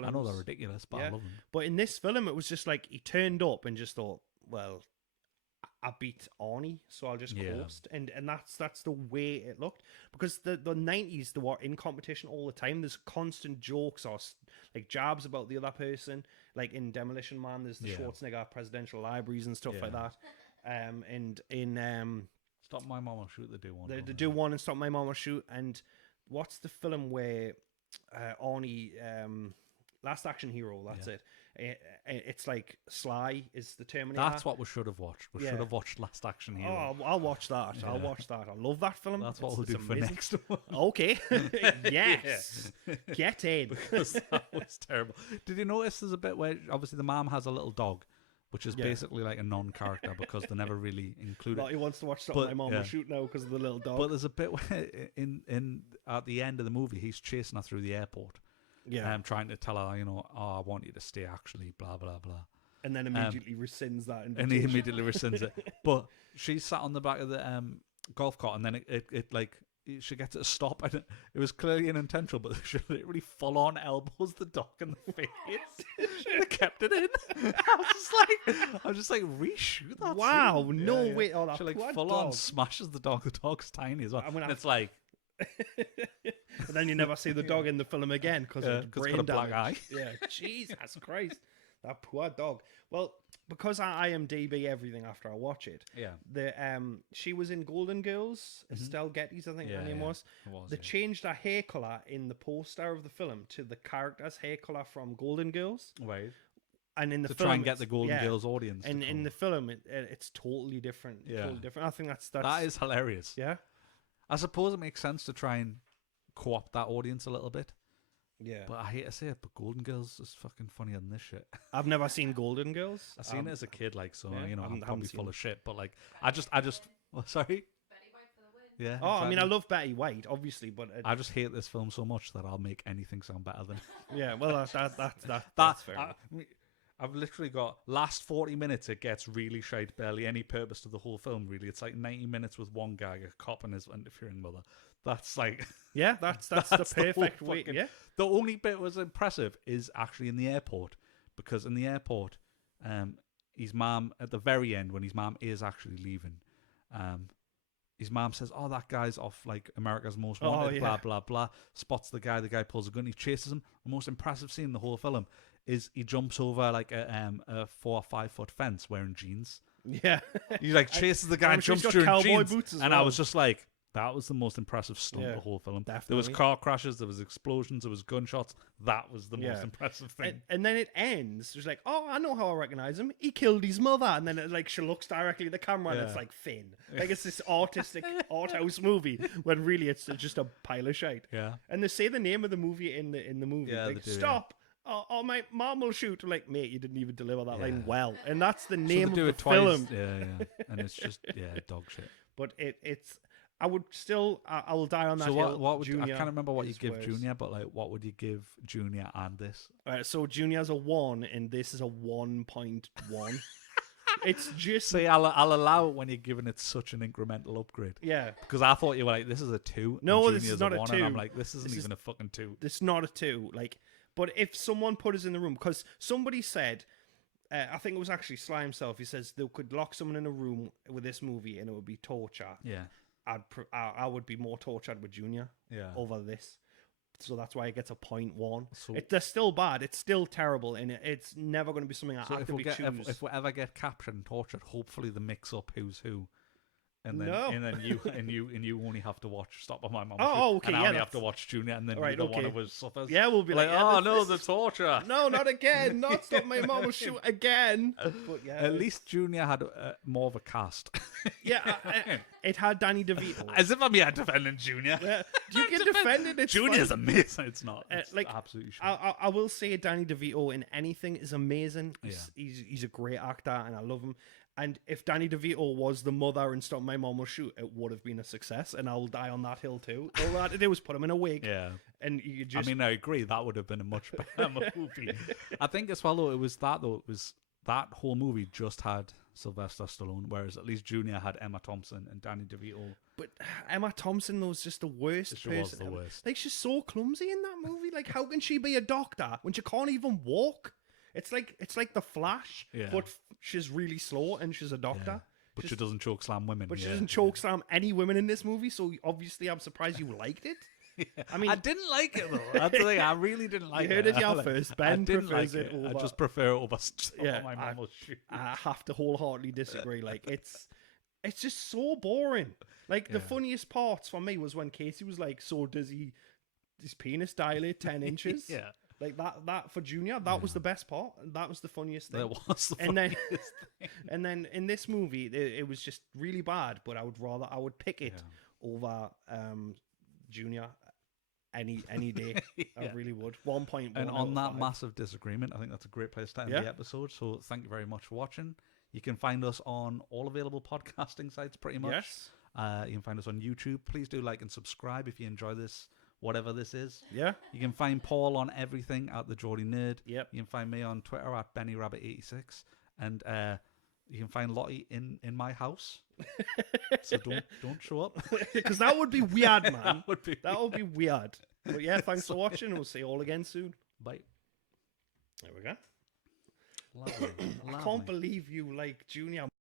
I know they're ridiculous, but I love them. But in this film, it was just like, he turned up and just thought, well, I beat Arnie, so I'll just coast. And that's the way it looked. Because the 90s, they were in competition all the time. There's constant jokes or like jabs about the other person. Like in Demolition Man, there's the Schwarzenegger presidential libraries and stuff like that. And in Stop My Mama Shoot, they do one. They do one and Stop My Mama Shoot. And what's the film where Arnie, Last Action Hero, that's it. It's like Sly is the Terminator. That's what we should have watched. We should have watched Last Action Hero. Oh, I'll watch that. I'll watch that. I love that film. That's what we'll do for next one. Okay. Yes. Get in. Because that was terrible. Did you notice there's a bit where obviously the mom has a little dog, which is basically like a non-character because they never really include it. He wants to watch something my mom will shoot now because of the little dog. But there's a bit where in at the end of the movie, he's chasing her through the airport. Yeah, trying to tell her, you know, I want you to stay, actually, blah, blah, blah. And then immediately rescinds that invitation. And he immediately rescinds it. But she's sat on the back of the golf cart, and then it like, she gets it to stop, and it was clearly unintentional, but she literally full-on elbows the dog in the face. They kept it in. I was just like, reshoot that Wow, scene. no way. Oh, that she like poor full-on dog. smashes the dog. The dog's tiny as well. And it's like... And then you never see the dog in the film again because of brain it's got a black eye. Yeah, Jesus Christ, that poor dog. Well, because I IMDb everything after I watch it. Yeah. She was in Golden Girls. Estelle Getty's, I think her name was. They changed her hair color in the poster of the film to the character's hair color from Golden Girls. Right. And in the to film, try and get the Golden Girls audience. And in the film, it's totally different. Yeah. Totally different. I think that is hilarious. Yeah. I suppose it makes sense to try and co-opt that audience a little bit. Yeah. But I hate to say it, but Golden Girls is fucking funnier than this shit. I've never seen Golden Girls. I've seen it as a kid, like, so, you know, I'm probably full of shit, but, like, I just, well, sorry? Yeah. Oh, I mean, I exactly. love Betty White, obviously, but I just hate this film so much that I'll make anything sound better than yeah, well, that's fair enough. I've literally got last 40 minutes. It gets really shite. Barely any purpose to the whole film. Really, it's like 90 minutes with one gag, a cop and his interfering mother. That's like Yeah, that's the whole perfect way. fucking- Yeah, The only bit was impressive is actually in the airport, because in the airport, his mom at the very end when his mom is actually leaving, his mom says, "Oh, that guy's off like America's Most Wanted." yeah. Blah blah blah. Spots the guy. The guy pulls a gun. He chases him. The most impressive scene in the whole film is he jumps over like a 4 or 5 foot fence wearing jeans. yeah. He like chases the guy I'm and sure he's jumps got through in cowboy jeans. boots as And I well. was just like, that was the most impressive stunt Yeah, the whole film. There was definitely. car crashes, there was explosions, there was gunshots. That was the most Yeah. impressive thing. And then it ends. There's like, oh, I know how I recognize him. He killed his mother. And then like she looks directly at the camera and it's Yeah. like Finn. Like it's this artistic art house movie when really it's just a pile of shite. Yeah. And they say the name of the movie in the movie. Yeah, like, they do, stop. Oh, my mom will shoot. Like, mate, you didn't even deliver that line Yeah. well. And that's the So name they do of it the twice. film. Yeah. And it's just, dog shit. But it's. I would still. I will die on that So hill. what would Junior I can't remember what you is give worse. Junior, but like what would you give Junior and this? So Junior's a 1 and this is a 1.1. It's just See, I'll allow it when you're giving it such an incremental upgrade. yeah. Because I thought you were like, this is a 2. No, and this is Junior's not a 1, 2. And I'm like, this isn't This is- even a fucking 2. It's not a 2. Like, but if someone put us in the room, because somebody said, I think it was actually Sly himself. He says they could lock someone in a room with this movie and it would be torture. Yeah. I would be more tortured with Junior Yeah. over this. So that's why it gets a 0.1. So- They're still bad. It's still terrible, and it's never going to be something I So actively choose. if we ever get captured and tortured, hopefully they mix up who's who, and then No. and then you only have to watch Stop on My Mom. Oh, okay, and I yeah, only have to that's- watch Junior, and then Alright, neither one okay. of us suffers. Yeah, we'll be like, yeah, oh this- no, this- the torture. No, not again. Not Stop My Mom Will Shoot again. But yeah, At least Junior had more of a cast. yeah, it had Danny DeVito. As if I'm here defending Junior. Yeah, you can defend it. It's Junior's fine. amazing. It's not. It's like, absolutely shit. I will say Danny DeVito in anything is amazing. He's, Yeah. he's a great actor, and I love him. And if Danny DeVito was the mother in Stop My Mom Will Shoot, it would have been a success, and I will die on that hill too. All I had to do was put him in a wig, Yeah. and you just. I mean, I agree. That would have been a much better movie. I think as well, though, it was that whole movie just had Sylvester Stallone, whereas at least Junior had Emma Thompson and Danny DeVito. But Emma Thompson was just the worst She person. was the worst. Like, she's so clumsy in that movie. Like, how can she be a doctor when she can't even walk? It's like the Flash, Yeah. but she's really slow and she's a doctor. Yeah. But She's- she doesn't choke slam women. But she yeah. doesn't choke slam any women in this movie, so obviously I'm surprised you liked it. I mean, I didn't like it though. That's the thing. I really didn't like it. heard it here Like, first. I Ben didn't prefers like it I over- just prefer it over Stop Yeah, on My Mom Will Shoot. I have to wholeheartedly disagree. Like, it's just so boring. Like, the Yeah. funniest parts for me was when Casey was like, so does his penis dilate 10 inches? Yeah. Like that for Junior, that was the best part. That was the funniest thing. That was the And then, funniest thing. and then in this movie, it was just really bad. But I would pick it over Junior any day. I Yeah. really would. 1.1. And out on of that 5. massive disagreement, I think that's a great place to end Yeah. the episode. So thank you very much for watching. You can find us on all available podcasting sites pretty much. Yes. You can find us on YouTube. Please do like and subscribe if you enjoy this, whatever this is. Yeah. You can find Paul on everything at the Geordie Nerd. Yep. You can find me on Twitter at BennyRabbit86. And you can find Lottie in my house. So don't show up. Because that would be weird, man. That would be That would be weird. But yeah, thanks for watching. We'll see you all again soon. Bye. There we go. Lovely. I can't believe you like Junior